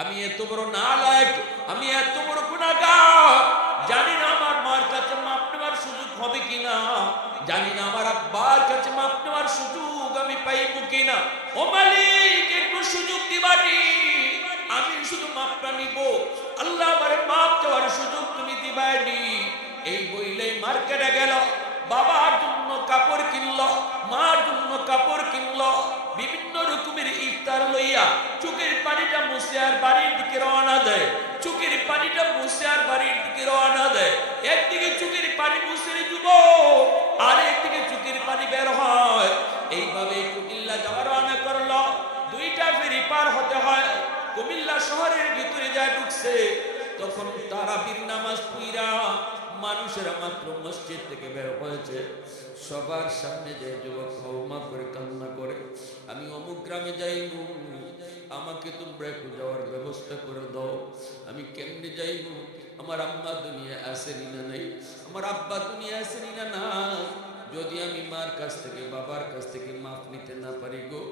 আমি এত বড় নালায়েক, আমি এত বড় গুনাহগার, জানি না আমার মার কাছে মাপ নেওয়ার সুযোগ হবে কিনা, জানি না আমার আব্বার কাছে মাপ নেওয়ার সুযোগ আমি পাইব কিনা। ও মালিক, একটু সুযোগ দিবানি, আমি শুধু মাপটা নিব, আল্লাহ আমারে মাপ চাওয়ার সুযোগ তুমি দিবানি। এই বইলেই মার্কেটে গেল, বাবার জন্য কাপড় কিনলো, মার জন্য কাপড় কিনলো, বিভিন্ন রকমের ইফতার লইয়া চোখের পানিটা মুছে আর বাড়ির দিকে রওনা দেয়, চোখের পানিটা মুছে আর বাড়ির দিকে রওনা দেয়। একদিকে চোখের পানি মুছে যুব, আর একদিকে চোখের পানি বের হয়। এইভাবে কুমিল্লা যাওয়া রওনা করলো। দুইটা ফেরি পার হতে হয়। কুমিল্লা শহরের ভিতরে যায় ঢুকছে, তখন তারাবির নামাজ পড়া মানুষেরা মাত্র মসজিদ থেকে বের হয়েছে। সবার সামনে যে যুবক ক্ষমা করে কান্না করে, আমি অমুক গ্রামে যাইব, আমাকে তোমরা একটু যাওয়ার ব্যবস্থা করে দাও। আমি কেমনে যাইব? আমার আম্মা দুনিয়া আসেনি না নাই, আমার আব্বা দুনিয়া আসেনি না না। যদি আমি মার কাছ থেকে বাবার কাছ থেকে মাফ নিতে না পারি গো,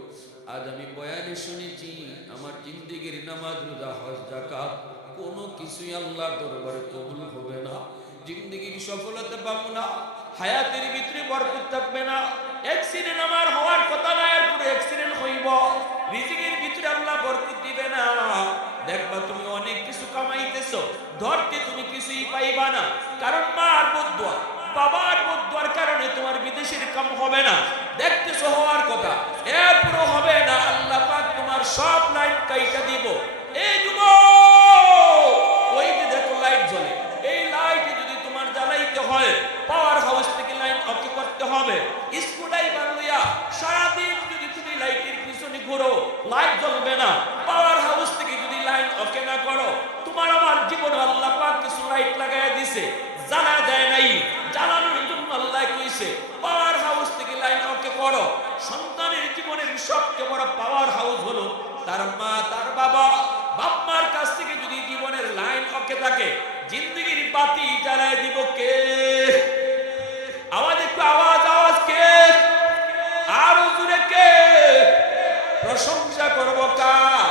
আজ আমি বয়ানে শুনেছি আমার জিন্দেগির নামাজ রোজা হজ যাকাত কোনো কিছুই আল্লাহর দরবারে কবুল হবে না। জিন্দেগির সফলতা পাবো না, হায়াতের ভিতরে বরকত থাকবে না। অ্যাক্সিডেন্ট আমার হওয়ার কথা না, এর পুরো অ্যাক্সিডেন্ট হইব। রিজিকের ভিতরে আল্লাহ বরকত দিবে না। দেখবা তুমি অনেক কিছু কামাইতেছো, ধরতে তুমি কিছুই পাইবা না, কারণ মার বদদুয়া বাবার বদদুয়ার কারণে তোমার বিদেশের কাম হবে না। দেখতেছো হওয়ার কথা, এ পুরো হবে না। আল্লাহ পাক তোমার সব লাইট কাইটা দিব। এই যুবক, ওই যে দেখো লাইট জ্বলে, এই লাইটে যদি তোমার জ্বালাইতে হয়, পাওয়ার হাউস থেকে লাইন অফ করতে হবে। স্ক্রুড্রাইভার লইয়া সারাদিন যদি তুমি লাইটের পিছনে ঘুরো, লাইট জ্বলবে না। পাওয়ার হাউস থেকে যদি লাইন ওকে না করো, তোমার আমার জীবনে আল্লাহ পাক কিছু লাইট লাগাইয়া দিছে, জ্বালা দেয় নাই। জ্বালানোর জন্য আল্লাহ কইছে পাওয়ার হাউস থেকে লাইন ওকে করো। সন্তানের জীবনের সবচেয়ে বড় পাওয়ার হাউস হলো তার মা, তার বাবা। বাপ মার কাছ থেকে যদি জীবনের লাইন ওকে থাকে, জিন্দেগির বাতি জ্বালায় দিব কে? আওয়াজ, একটু আওয়াজ, আওয়াজ কে? আরো জোরে কে? প্রশংসা করব কার?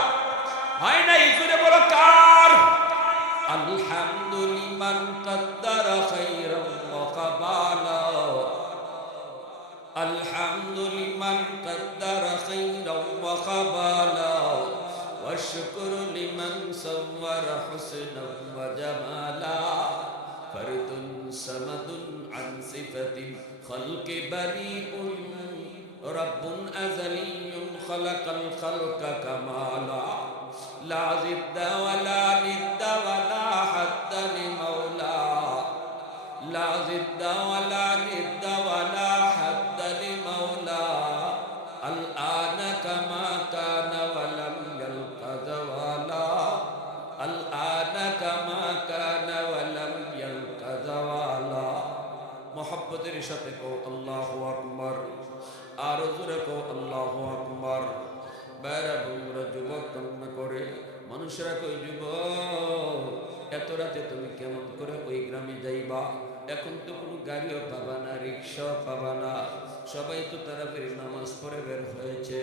হয় না, জোরে বলো কার? আলহামদুলিমান কাদ্দারা খাইরাম ওয়া কাবালা, আলহামদুলিমান কাদ্দারা খাইরাম ওয়া কাবালা, ওয়া শুকরু লিমান সাওয়ারা হুসনাম ওয়া জামালা, ফরদুন সামাদুন আন সিফাতিল খালকি বারিউন, রাব্বুন আযালিয়্যুন খালাকাল খালকা কামালা, লা জিদ্দা ওয়ালা নিদ্দা ওয়ালা হাদ্দা লিমাওলা, লা জিদ্দা ওয়ালা নিদ্দা ওয়ালা হাদ্দা লিমাওলা, আল আনা কামা কানা ওয়ালাম ইয়ালকা জাওয়ালা, আল আনা কামা কানা ওয়ালাম ইয়ালকা জাওয়ালা। মুহাব্বতের সাথে কও আল্লাহু আকবার, আর জোরে কও আল্লাহু আকবার। বাইরা বন্ধুরা, যুবক কান্না করে, মানুষেরা কই যুবক এত রাতে তুমি কেমন করে ওই গ্রামে যাইবা? এখন তো কোনো গাড়িও পাবা না, রিক্সাও পাবা না, সবাই তো তারাবির নামাজ পড়ে বের হয়েছে,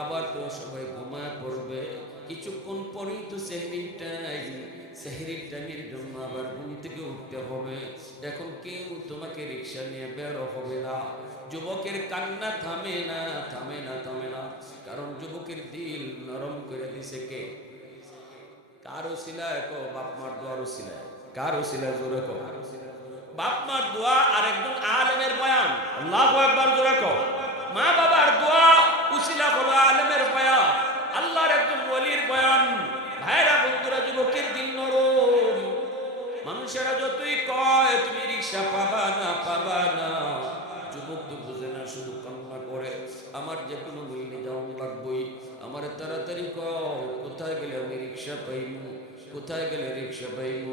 আবার তো সবাই ঘুমায় পড়বে, কিছুক্ষণ পরেই তো সেহরির টাইম, সেহরির টাইমের জন্য আবার ঘুম থেকে উঠতে হবে। এখন কেউ তোমাকে রিক্সা নিয়ে বেরো হবে না। যুবকের কান্না থামে না, থামে না, থামে না, কারণ যুবকের দিল নরম করে দিছে কে? কারো সিলায় কো বাপ মার দোয়ার সিলায়, কারো সিলায় জোরে কো বাপ মার দোয়া আর একজন আলেমের বয়ান। আল্লাহু আকবার, জোরে কো। মা বাবার দোয়া উসিলা হলো আলেমের বয়ান, আল্লাহর একজন ওলির বয়ান। ভাইরা বন্ধুরা, যুবকের দিল নরম। মানুষেরা যতই কয় তুমি রিক্সা পাবা না, পাবা না, যুবক তো বুঝে না, শুধু কান্না করে, আমার যে কোনো মূল্যে যাওয়া লাগবই, আমার তাড়াতাড়ি কও কোথায় গেলে আমি রিক্সা পাইবো, কোথায় গেলে রিক্সা পাইবো।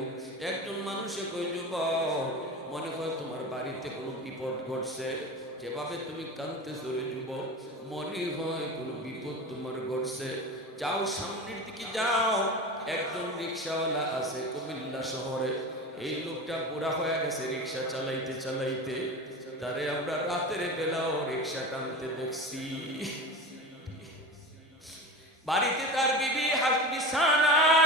একজন মানুষে কই যুবক, মনে হয় তোমার বাড়িতে কোনো বিপদ ঘটছে, যেভাবে তুমি কাঁদতেছো রে যুবক, মনে হয় কোনো বিপদ তোমার ঘটছে। যাও সামনের দিকে যাও, একজন রিক্সাওয়ালা আছে কুমিল্লা শহরে। এই লোকটা বুড়া হয়ে গেছে রিক্সা চালাইতে চালাইতে, তারে আমরা রাতের বেলাও রিক্সা টানতে দেখছি। বাড়িতে তার বিবি বিছানায়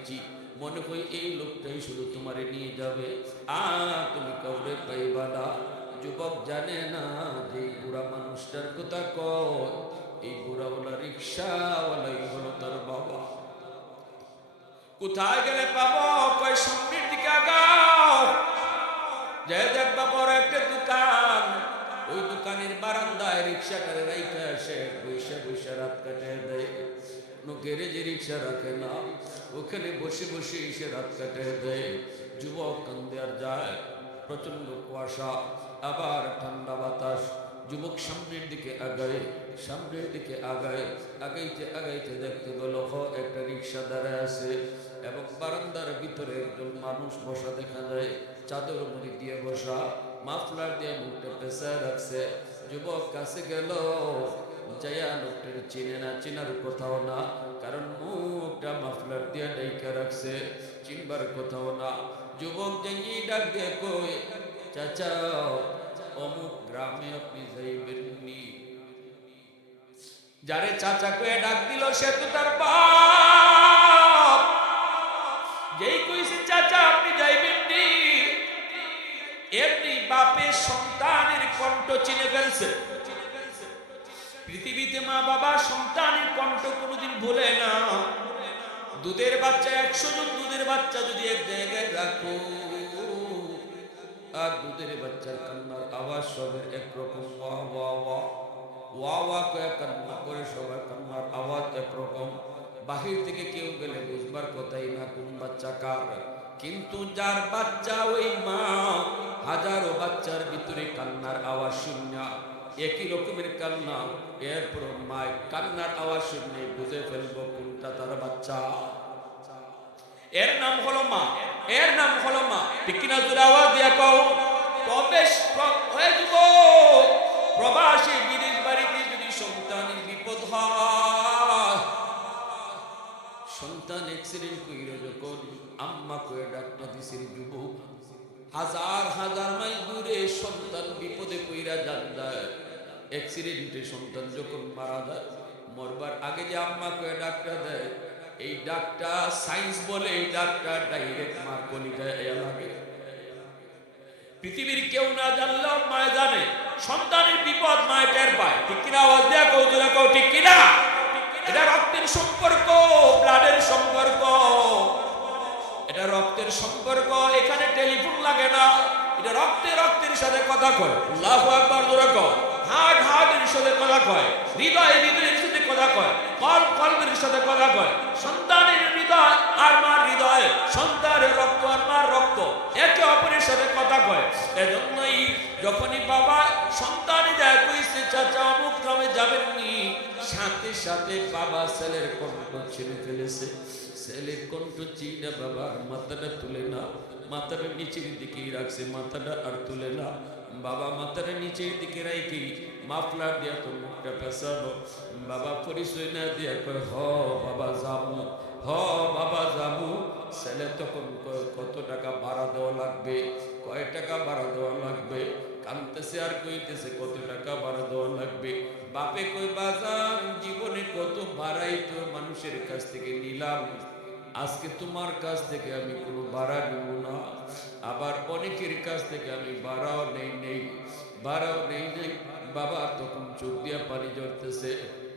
দিয়েছি, মনে হয় এই লোকটাই শুধু তোমারে নিয়ে যাবে, আর তুমি কাউরে পাইবা না। যুবক জানে না যে এই বুড়া মানুষটার কথা কয়, এই বুড়াওয়ালা রিক্সাওয়ালাই হলো তার বাবা। কোথায় গেলে পাবো? কয় সামনের দিকে আগাও, যে দেখবা বড় একটা দোকান, ওই দোকানের বারান্দায় রিক্সাটারে রাইখা আসে বৈশা বৈশা রাত কাটায় দেয়। কোনো গ্যারেজে রিক্সা রাখে না, ওখানে বসে বসে এসে রাত কাটায় দেয়। যুবক কান্দে আর যায়, প্রচন্ড কুয়াশা, আবার ঠান্ডা বাতাস। যুবক সামনের দিকে আগায়, সামনের দিকে আগায়, আগাইতে আগাইতে দেখতে গেল একটা রিক্সা দাঁড়ায় আছে, এবং বারান্দার ভিতরে একজন মানুষ বসা দেখা যায়, চাদর মুড়ি দিয়ে বসা, মাফলার দিয়ে মুখটা পেঁচায় রাখছে। যুবক কাছে গেল, যাইয়া লোকটার চিনে না, চিনার কোথাও না, কারণ মুখটা মাফলার দিয়ে ডাইকা রাখছে, চিনবার কোথাও না। যুবক যাই ডাক দিয়ে কই, চাচা অমুক গ্রামে আপনি যাইবেননি? যারে চাচা কয়ে ডাক দিল সে তো তার বাপ। যেই কইছে চাচা আপনি যাইবেননি, এমনি বাপের সন্তানের কণ্ঠ চিনে ফেলছে। পৃথিবীতে মা বাবা সন্তানের কণ্ঠ কোনোদিন ভুলে না। দুধের বাচ্চা 100 জন দুধের বাচ্চা যদি এক জায়গায় রাখো, আর দুধের বাচ্চার কান্নার আওয়াজ সবের একরকম, ওয়া ওয়া ওয়া ওয়া ওয়া কয়ে কান্না করে, সবার কান্নার আওয়াজ একরকম। বাহির থেকে কেউ গেলে বুঝবার কথাই না কোন বাচ্চা কার, কিন্তু যার বাচ্চা ওই মা, হাজারো বাচ্চার ভিতরে কান্নার আওয়াজ শূন্য, একই রকমের কান্না, এরপর মায়ের কান্নার আওয়াজ শুনলে বুঝে ফেলবো কোনটা তার বাচ্চা। এর নাম হলো মা, এর নাম হলো মা। ঠিক কিনা? জোরে আওয়াজ দিয়া কও। প্রবেশ হয়ে যাব প্রবাসী বিদেশ বাড়িতে যদি সন্তানের বিপদ হয়, সন্তান অ্যাক্সিডেন্ট কইরা যখন আম্মা কয়ে ডাক্তার দিছেন, যুবক হাজার হাজার মাইল দূরে সন্তান বিপদে কইরা জান যায়। অ্যাক্সিডেন্টে সন্তান যখন মারা যায়, মরবার আগে যে আম্মা কয়ে ডাক্তার দেয়, এই ডাক্তার সায়েন্স বলে, এই ডাক্তার ডাইরেক্ট মার কলিজায় লাগে। পৃথিবীর কেউ না জানলেও মায় জানে, সন্তানের বিপদ মায় টের পায়। ঠিক কিনা? আওয়াজ দেয়া কও, জোরে কও, ঠিক কিনা? এটা রক্তের সম্পর্ক, ব্লাডের সম্পর্ক, এটা রক্তের সম্পর্ক। এখানে টেলিফোন লাগে না, এটা রক্তে রক্তের সাথে কথা কয়। আল্লাহু আকবার, জোরে কও। হার্ট হার্টের সাথে কথা কয়, হৃদয় হৃদয়ের সাথে কথা কয়, কল্প কল্পের সাথে কথা কয়। সন্তানের হৃদয় আর মার হৃদয়, সন্তানের রক্ত আর মার রক্ত একে অপরের সাথে কথা কয়। এজন্যই যখনই বাবা সন্তানে যায় কইছে চাচা অমুক গ্রামে যাবেননি, সাথে সাথে বাবা ছেলের কণ্ঠ ছিঁড়ে ফেলেছে। ছেলের কণ্ঠ চিনে বাবা মাথাটা তুলে না, মাথাটা নিচের দিকেই রাখছে, মাথাটা আর তুলে না। বাবা মাথাটা নিচের দিকে রাখি মাফলার দিয়া তোর মুখটা পেঁচানো। বাবা পরিচয় না দিয়া কয়, হ বাবা যাবো, হ বাবা যাবো। ছেলে তখন কত টাকা ভাড়া দেওয়া লাগবে, কয় টাকা ভাড়া দেওয়া লাগবে, কানতেছে আর কইতেছে কত টাকা ভাড়া দেওয়া লাগবে। বাপে কই, বাজান জীবনে কত ভাড়াই তো মানুষের কাছ থেকে নিলাম, আজকে তোমার কাছ থেকে আমি কোনো ভাড়া নিব না। আবার অনেকের কাছ থেকে আমি ভাড়াও নেই, ভাড়াও নেই। বাবা তখন চোখ দিয়া পানি ঝরতেছে,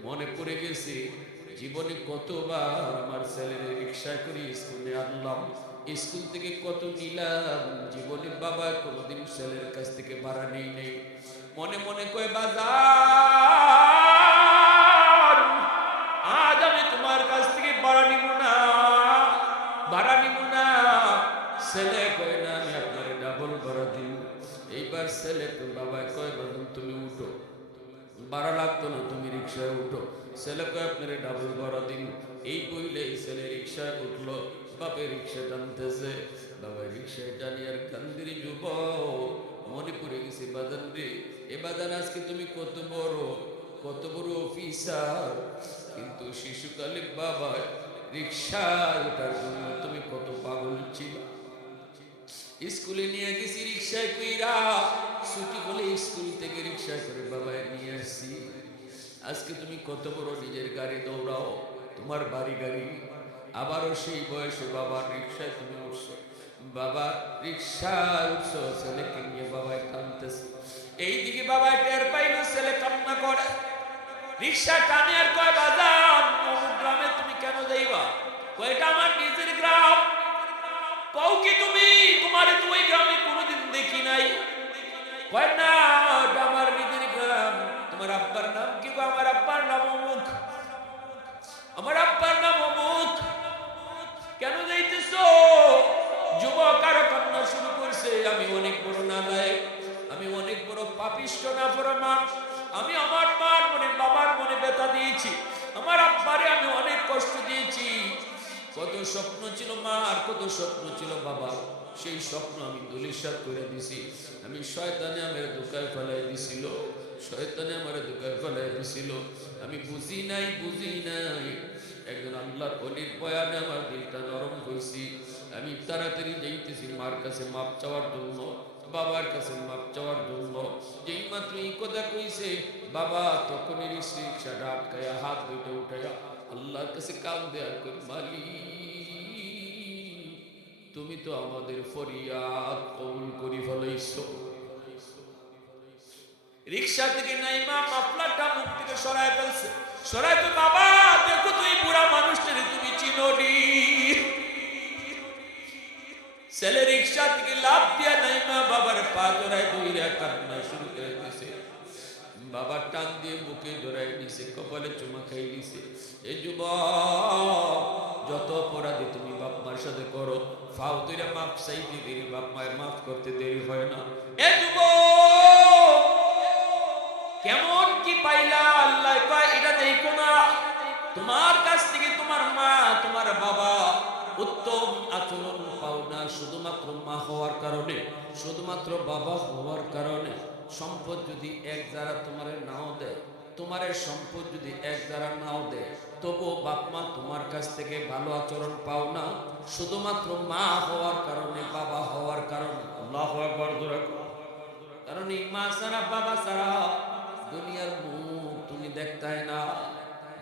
মনে পড়ে গেছে জীবনে কতবার আমার ছেলের রিক্সা করে স্কুলে আনলাম, স্কুল থেকে কত নিলাম, জীবনে বাবা কোনোদিন ছেলের কাছ থেকে ভাড়া নেই। মনে মনে কয়, বাজার আজ আমি তোমার কাছ থেকে ভাড়া নিব না, ভাড়া নিব না। ছেলে কয়, না আমি আপনার ডাবল ভাড়া দিব। এইবার ছেলে বাবা কয়, বাজান তুমি উঠো, ভাড়া লাগতো না, তুমি রিক্সায় উঠো। ছেলে কয়, আপনার ডাবল ভাড়া দিন। এই বইলে এই ছেলে রিক্সায় উঠলো, বাপে রিক্সা টানতেছে, বাবা রিক্সায় টানি আর কান্দিরি। যুব মনে পড়ে গেছে, বাজান রে, এ বাজান আজকে তুমি কত বড় অফিসার, কিন্তু শিশুকালে বাবা রিক্সা ওঠার জন্য তুমি কত পাগল ছিল। স্কুলে নিয়ে গেছি রিক্সায় কইরা, ছুটি হলে স্কুল থেকে রিক্সা করে বাবা নিয়ে আসছি। আজকে তুমি কত বড় নিজের গাড়ি দৌড়াও, তোমার বাড়ি গাড়ি, আবারও সেই বয়সে বাবার রিক্সায় তুমি উঠছো, বাবা রিক্সায় উঠছো, ছেলেকে নিয়ে বাবাই কাঁদতেছে। এইদিকে বাবাই টের পাইল ছেলে কান্না করে, রিক্সা টানে আর কয় বাজান অমুক গ্রামে তুমি কেন যাইবা? কয়টা আমার নিজের গ্রাম। কও কি তুমি? তোমারে তো ওই গ্রামে কোনোদিন দেখি নাই। কয় না, ওটা আমার নিজের গ্রাম। তোমার আব্বার নাম কি গো? আমার আব্বার নাম অমুক। আমার আব্বার নাম অমুক। কেন যাইতেছো? যুবক আরো কান্না শুরু করছে, আমি অনেক বড় নালায়েক, আমি অনেক বড় পাপিষ্ঠ নাফরমান, আমি আমার মার মনে বাবার মনে ব্যথা দিয়েছি, আমার আব্বারে আমি অনেক কষ্ট দিয়েছি। কত স্বপ্ন ছিল মার, কত স্বপ্ন ছিল বাবার, সেই স্বপ্ন আমি ধূলিসাৎ করে দিছি। আমি শয়তানে আমার ধোঁকায় ফেলাই দিছিল, শয়তানে আমার ধোঁকায় ফেলাই দিছিল। আমি বুঝি নাই, বুঝি নাই। একজন আল্লাহর অলির বয়ানে আমার দিলটা নরম হয়েছি। আমি তাড়াতাড়ি যাইতেছি মার কাছে মাপ চাওয়ার জন্য, বাবার কাছে মাপ চাওয়ার জন্য। যেই মাত্র এই কথা কইছে বাবা তখনই রিক্সাটা আটকায়া হাত দুইটা উঠাইয়া আল্লাহর কাছে কাঁদে আর কই, মালিক তুমি তো আমাদের ফরিয়াদ কবুল করি ফেলাইছো। রিক্সা থেকে নাইমা মাফলারটা মুখ থেকে সরায় ফেলছে, সরায় তো বাবা দেখো তুই বুড়া মানুষটারে তুমি চিনোনি। ছেলে রিক্সা থেকে লাফ দিয়া নাইমা বাবার পা জড়ায় দইরা কান্না শুরু করে দিয়েছে। বাবা টান দিয়ে বুকে জড়াই দিছে, কপালে চুমা খাই দিছে। এই যুবক যত অপরাধী তুমি বাপ মার সাথে করো, ফাও তুইরা মাপ চাইতে দেরি, বাপ মায়ের মাফ করতে দেরি হয় না। এ যুবক কেমন কি পাইলা? আল্লাহ কয় এটা দেখো না, তোমার কাছ থেকে তোমার মা তোমার বাবা উত্তম আচরণ পাও না শুধুমাত্র মা হওয়ার কারণে, শুধুমাত্র বাবা হওয়ার কারণে। সম্পদ যদি এক দ্বারা তোমার নাও দেয়, তোমার সম্পদ যদি এক দ্বারা নাও দেয়, তবু বাপ মা তোমার কাছ থেকে ভালো আচরণ পাও না শুধুমাত্র মা হওয়ার কারণে, বাবা হওয়ার কারণে। আল্লাহু আকবার। কারণ এই মা ছাড়া বাবা ছাড়া দুনিয়ার মুখ তুমি দেখতে না,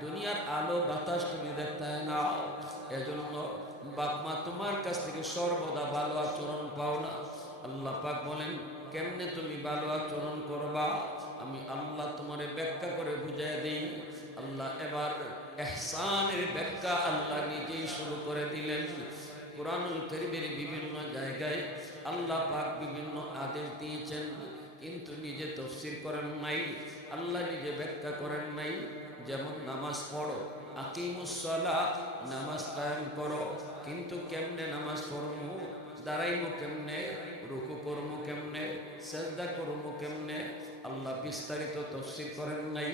দুনিয়ার আলো বাতাস তুমি দেখতে না। এজন্য বাপ মা তোমার কাছ থেকে সর্বদা ভালো আচরণ পাও না। আল্লাহ পাক বলেন কেমনে তুমি ভালো আচরণ করবা, আমি আল্লাহ তোমারে ব্যাখ্যা করে বুঝাই দিই। আল্লাহ এবার ইহসানের ব্যাখ্যা আল্লাহ নিজেই শুরু করে দিলেন। কুরআনুল কারীমের বিভিন্ন জায়গায় আল্লাহ পাক বিভিন্ন আদেশ দিয়েছেন, কিন্তু নিজে তাফসীর করেন নাই, আল্লাহ নিজে ব্যাখ্যা করেন নাই। যেমন নামাজ পড়ো, আকিমুস সালাহ, নামাজ কায়েম করো, কিন্তু কেমনে নামাজ পড়মু, দাঁড়াইমু কেমনে, রুকু করমু কেমনে, সিজদা করমু কেমনে, আল্লাহ বিস্তারিত তাফসীর করেন নাই।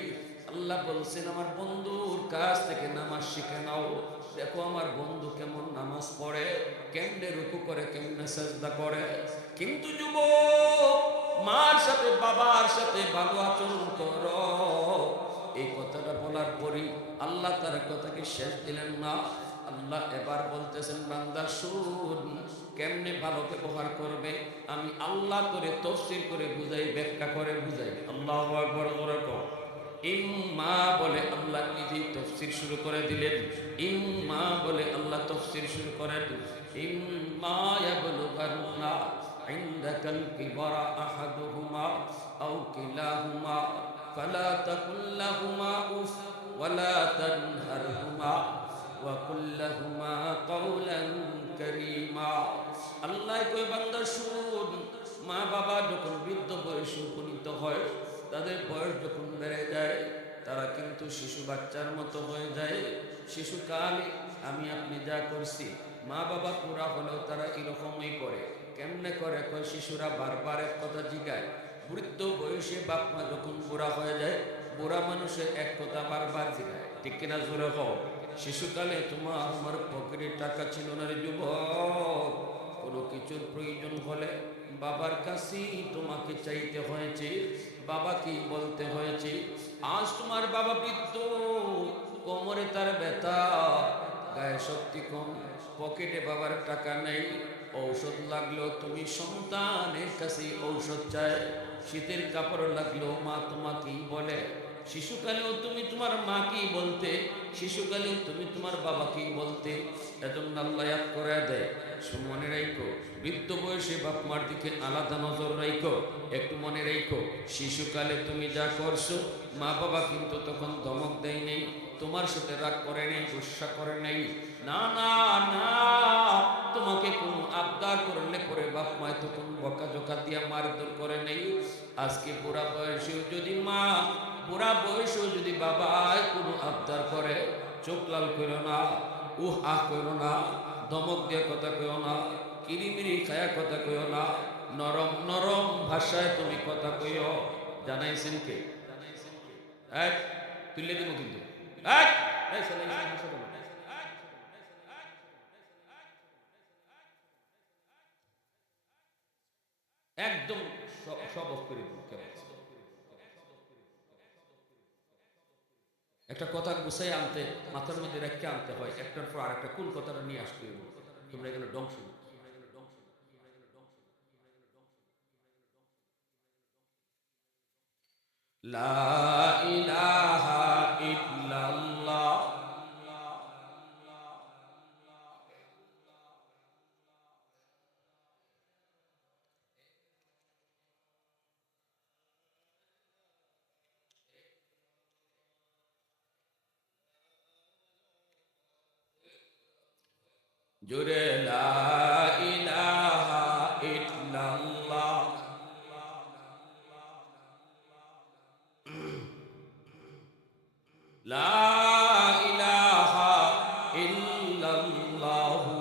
আল্লাহ বলছেন আমার বন্ধুর কাছ থেকে নামাজ শিখে নাও, দেখো আমার বন্ধু কেমন নামাজ পড়ে, কেমনে রুকু করে, কেমনে সিজদা করে। কিন্তু যুবক মার সাথে বাবার সাথে ভালো আচরণ করো, এই কথাটা বলার পরই আল্লাহ তার কথাকে শেষ দিলেন না। আল্লাহ এবার বলতেছেন বান্দা শুন, কেমনে ভালো ব্যবহার করবে আমি আল্লাহ করে তাফসীর করে বুঝাই, ব্যাখ্যা করে বুঝাই। আল্লাহু আকবার। ইম্মা বলে আল্লাহ নিজেই তাফসীর শুরু করে দিলেন, ইম্মা বলে আল্লাহ তাফসীর শুরু করেন। ইম্মা ইয়াবলুগান্না ইনদাকাল কিবারা আহাদুহুমা আও কিলাহুমা ফালা তাকুল লাহুমা উফ ওয়ালা তানহারহুমা ওয়া কুল লাহুমা কাওলান কারীমা। আল্লাহ কই বান্দা শুন, মা বাবা যখন বৃদ্ধ বয়সে উপনীত হয়, তাদের বয়স যখন বেড়ে যায়, তারা কিন্তু শিশু বাচ্চার মতো হয়ে যায়। শিশুকালে আমি আপনি যা করছি, মা বাবা পুরা হলেও তারা এরকমই করে। কেমনে করে? কয় শিশুরা বারবার এক কথা জিগায়। বৃদ্ধ বয়সে বাপ মা যখন বুড়া হয়ে যায়, বুড়া মানুষের এক কথা বারবার জিগায়, ঠিক কিনা জোরে হও। শিশুকালে তোমার আমার পকেটে টাকা ছিল না রে যুবক, কোনো কিছুর প্রয়োজন হলে বাবার কাছেই তোমাকে চাইতে হয়েছে, বাবাকেই বলতে হয়েছে। আজ তোমার বাবা বৃদ্ধ, কোমরে তার ব্যথা, গায়ে শক্তি কম, পকেটে বাবার টাকা নেই, ঔষধ লাগলেও তুমি সন্তানের কাছে ঔষধ চায়, শীতের কাপড় লাগলেও মা তোমাকেই বলে শিশুকালেও তুমি তোমার মাকেই বলতে, শিশুকালেও তুমি তোমার বাবাকেই বলতে। এজন্য আল্লাহ ইয়াদ করে দেয়, মনে রাখো বৃদ্ধ বয়সে বাপ মার দিকে আলাদা নজর রাখো। একটু মনে রাখো, শিশুকালে তুমি যা করছো মা বাবা কিন্তু তখন ধমক দেয় নেই, তোমার সাথে রাগ করে নেই, গুসা করে নাই। না না না, তোমাকে কোনো আবদার করলে পরে বাপ মায় তখন বকাঝকা দিয়া মারধর করে নেই। আজকে বুড়া বয়সেও যদি মা, বুড়া বয়সেও যদি বাবা কোনো আবদার করে, চোখ লাল করো না, আহ করো না, ধমক দিয়ে কথা কইও না, কিরিমিরি খায়া কথা কইও না, নরম নরম ভাষায় তুমি কথা কইও। জানাইছেন কে? এক তুলে দেবো কিন্তু একদম সব অফ করে দেবো। একটা কথা গুছাই আনতে, মাথার মধ্যে রেখে আনতে হয়, একটার পর আরেকটা কোন কথাটা নিয়ে আসতে হবে। তোমরা এখানে ডংস লা ইলাহা ইল্লাল্লাহ জোরে লা ইলাহা ইল্লাল্লাহ। লা ইলাহা ইল্লাল্লাহু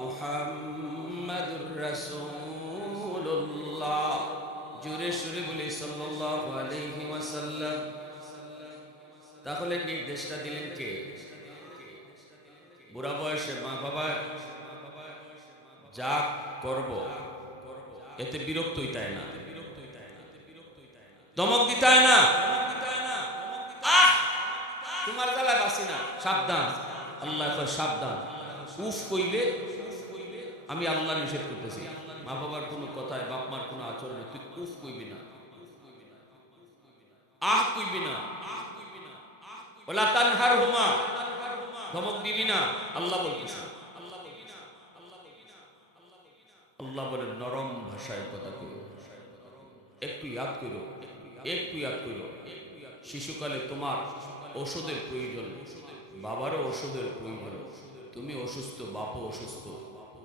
মুহাম্মাদুর রাসূলুল্লাহ। জোরে সুরে বলি সাল্লাল্লাহু আলাইহি ওয়াসাল্লাম। তাহলে নির্দেশটা দিলেন কে? বুড়া বয়সে মা বাবা যা করব এতে বিরক্ত হইতে হয় না, ধমক দিতে হয় না, তোমার জ্বালায় বাসি না, সাবধান। আল্লাহ সাবধান, উফ কইলে আমি আল্লাহ নিষেধ করতেছি। মা বাবার কোনো কথায়, বাপ মার কোনো আচরণে তুই উফ কইবি না, আহ কইবি না, ওলা তানহার হুমা, ধমক দিবি না। আল্লাহ বলতেছে, আল্লাহ বলে নরম ভাষায় কথা কইও। একটু ইয়াদ করো, একটু ইয়াদ করো, শিশুকালে তোমার ওষুধের প্রয়োজন, বাবারও ওষুধের প্রয়োজন। তুমি অসুস্থ, বাপও অসুস্থ,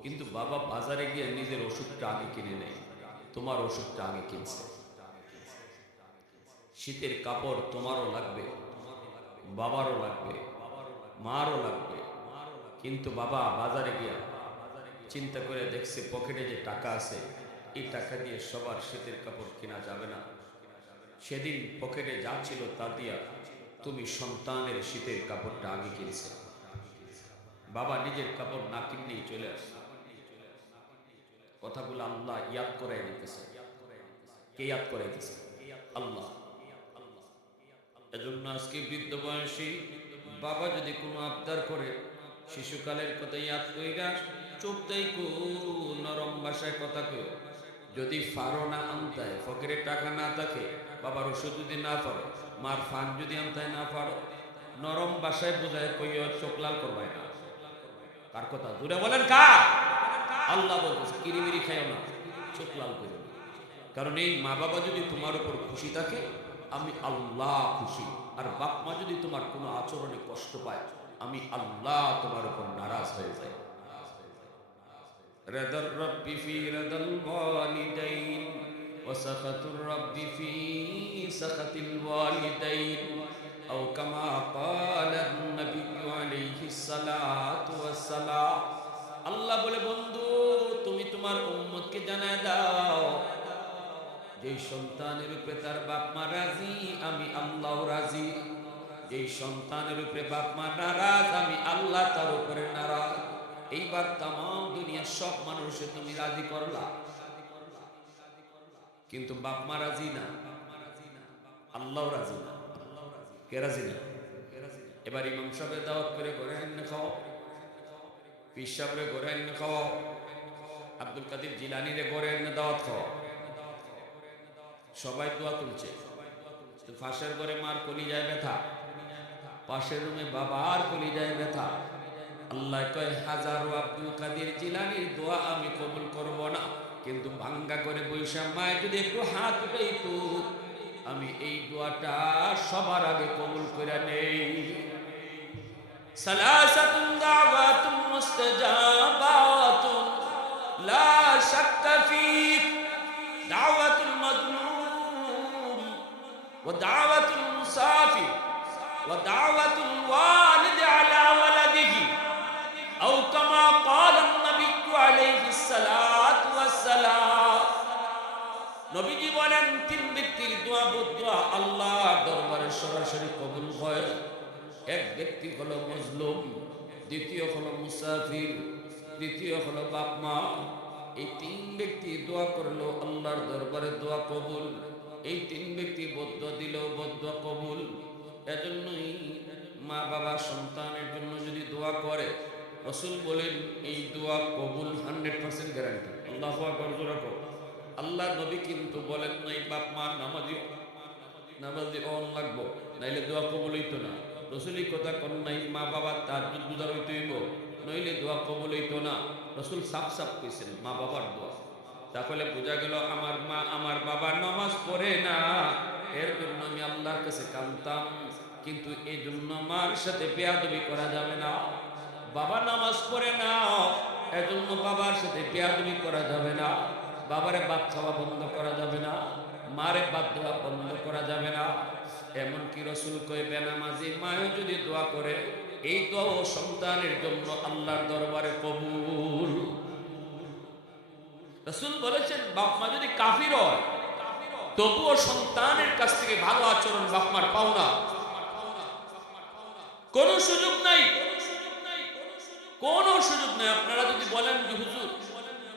কিন্তু বাবা বাজারে গিয়ে নিজের ওষুধটা আগে কিনে নেয়, তোমার ওষুধটা আগে কিনছে। শীতের কাপড় তোমারও লাগবে, বাবারও লাগবে, মারও লাগবে, কিন্তু বাবা বাজারে গিয়া চিন্তা করে দেখছে পকেটে যে টাকা আছে, এই টাকা দিয়ে সবার শীতের কাপড় কেনা যাবে না। সেদিন পকেটে যা ছিল তা দিয়া তুমি সন্তানের শীতের কাপড়টা আগে কিনছে। বাবা নিজের কাপড় না কিনলেই চলে আসছে। কথাগুলো আল্লাহ ইয়াদ করাই দিতেছে। কে ইয়াদ করাই দিতেছে? আল্লাহ। এজন্য আজকে বৃদ্ধ বয়সী বাবা যদি কোনো আবদার করে, শিশুকালের কথা ইয়াদ কইরা চুপ থাইকো, নরম ভাষায় কথা কইও। যদি ফারো না আনতায়, ফকিরের টাকা না থাকে, বাবার ওষুধ যদি না পারো, মার ফান যদি আনতায় না পারো, নরম ভাষায় বোঝায় কইও, চোখ লাল করবাই না। কার কথা? জোরে বলেন কার? আল্লাহ বলতেছে কিরিমিরি খাইও না, চোখ লাল করো। কারণ এই মা বাবা যদি তোমার উপর খুশি থাকে, আমি আল্লাহ খুশি। আর বাপ মা যদি তোমার কোনো আচরণে কষ্ট পায়, আমি আল্লাহ তোমার উপর নারাজ হয়ে যাই। রাদার রাব্বি ফি রাদাল ওয়ালিদাইন ওয়া সাখাতুর রাব্বি ফি সাখাতিল ওয়ালিদাইন আও কামা ক্বালা নবী আলাইহিস সালাতু ওয়াস সালাম। আল্লাহ বলে, বন্ধু তুমি তোমার উম্মতকে জানায় দাও, যেই সন্তানের উপরে তার বাপ মা রাজি, আমি আল্লাহ রাজি। যেই সন্তানের উপরে বাপ মা নারাজ, আমি আল্লাহ তার উপরে নারাজ। এইবার তামাম দুনিয়ার সব মানুষে তুমি রাজি করলা, কিন্তু বাপ মা রাজি না, আল্লাহ রাজি না। কে রাজি না? এবার ইমাম সাহেবের দাওয়াত করে ঘরে এনে খাও, পীর সাহেবরে ঘরে এনে খাও, আব্দুল কাদের জিলানিরে ঘরে এনে দাওয়াত খাও। সবাই দোয়া তুলছে, তো ফাঁসের ঘরে মার কলিজায় ব্যথা, পাশের রুমে বাবার কলিজায় ব্যথা। আল্লাহ কয় হাজারো আব্দুল কাদের জিলানীর দোয়া আমি কবুল করব না, কিন্তু ভাঙ্গা করে বৈশা মায় যদি একটু হাত উঠাইতো আমি এই দোয়াটা সবার আগে কবুল করে নেই। সালাসাতুন দাওয়াতুন মুস্তাজাবাতুন লা শাক্কা ফি দাওয়াতুল মাজলুম ওয়া দাওয়াতুল মুসাফির ওয়া দাওয়াতুল ওয়ালিদ আলা ওয়ালাদিহি আও কামা ক্বালা নবী আলাইহিস সালাতু ওয়াস সালাম। নবীজি বলেন তিন ব্যক্তির দোয়া বদুয়া আল্লাহর দরবারে সরাসরি কবুল হয়। এক ব্যক্তি হলো মজলুম, দ্বিতীয় হলো মুসাফির, তৃতীয় হলো বাপ মা। এই তিন ব্যক্তি দোয়া করলো আল্লাহর দরবারে দোয়া কবুল। এই তিন ব্যক্তি বদুয়া দিল বদুয়া কবুল। এজন্যই মা বাবা সন্তানের জন্য যদি দোয়া করে রাসূল বলেন এই দোয়া কবুল 100% গ্যারান্টি। আল্লাহু আকবার জোরে কও। আল্লাহ নবী কিন্তু বলেন নাই বাপ মা নামাজি অন লাগবো নাইলে দোয়া কবুল হইতো না। রসুলই কথা কোন নাই মা বাবা তাহাজ্জুদ গুজার হইতে হইব নইলে দোয়া কবুল হইতো না। রসুল সাফ সাফ কইছেন মা বাবার দোয়া। তাহলে বোঝা গেল আমার মা আমার বাবা নামাজ পড়ে না, এর জন্য আমি আল্লাহর কাছে কাঁদতাম, কিন্তু এই জন্য মার সাথে বেয়াদবি করা যাবে না। বাবা নামাজ পড়ে না, এজন্য বাবার সাথে বেয়াদবি করা যাবে না। বাবারে ভাত খাওয়া বন্ধ করা যাবে না, মারে ভাত দেওয়া বন্ধ করা যাবে না। এমনকি রাসূল কয় বেনামাজি মাও যদি দোয়া করে এই দোয়া সন্তানের জন্য আল্লাহর দরবারে কবুল। রাসূল বলেছেন বাপ মা যদি কাফির হয় তবুও সন্তানের কাছ থেকে ভালো আচরণ বাপ মার পাও না, কোনো সুযোগ নাই, কোনো সুযোগ নাই। আপনারা যদি বলেন যে হুজুর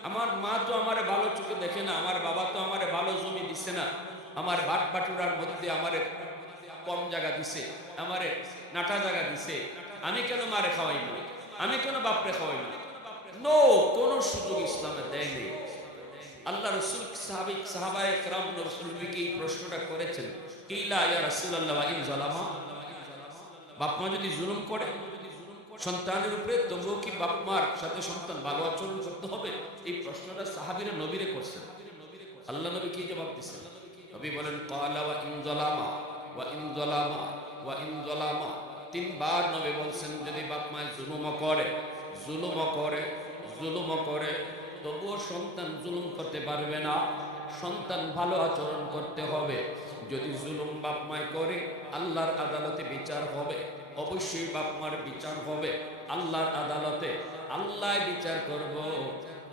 আমার মা তো আমারে ভালো চোখে দেখে না, আমার বাবা তো আমারে ভালো জমি দিচ্ছে না, আমার বাট বাটুরার মধ্যে আমারে কম জায়গা দিছে, আমারে নাটা জায়গা দিছে, আমি কেন মারে খাওয়াইব, আমি কেন বাপরে খাওয়াইব? নো, কোনো সুযোগ ইসলামে দেয়নি। আল্লাহ রাসূল সাহাবায়ে কেরাম রাসূলকে এই প্রশ্নটা করেছেন, কিলা ইয়া রাসূলুল্লাহ ওয়া ইন যালামা, বাপ মা যদি জুলুম করে সন্তানের উপরে তবুও কি বাপ মার সাথে সন্তান ভালো আচরণ করতে হবে? এই প্রশ্নটা সাহাবীরা নবীরে করছেন। আল্লাহ নবী কি জবাব দিচ্ছেন? নবী বলেন ক্বালা ওয়া ইন যালামা ওয়া ইন যালামা ওয়া ইন যালামা। তিনবার নবী বলছেন যদি বাপ মা জুলুম করে তবুও সন্তান জুলুম করতে পারবে না, সন্তান ভালো আচরণ করতে হবে। যদি জুলুম বাপ মায় করে আল্লাহর আদালতে বিচার হবে, অবশ্যই বাপ মার বিচার হবে আল্লাহর আদালতে, আল্লাহ বিচার করব,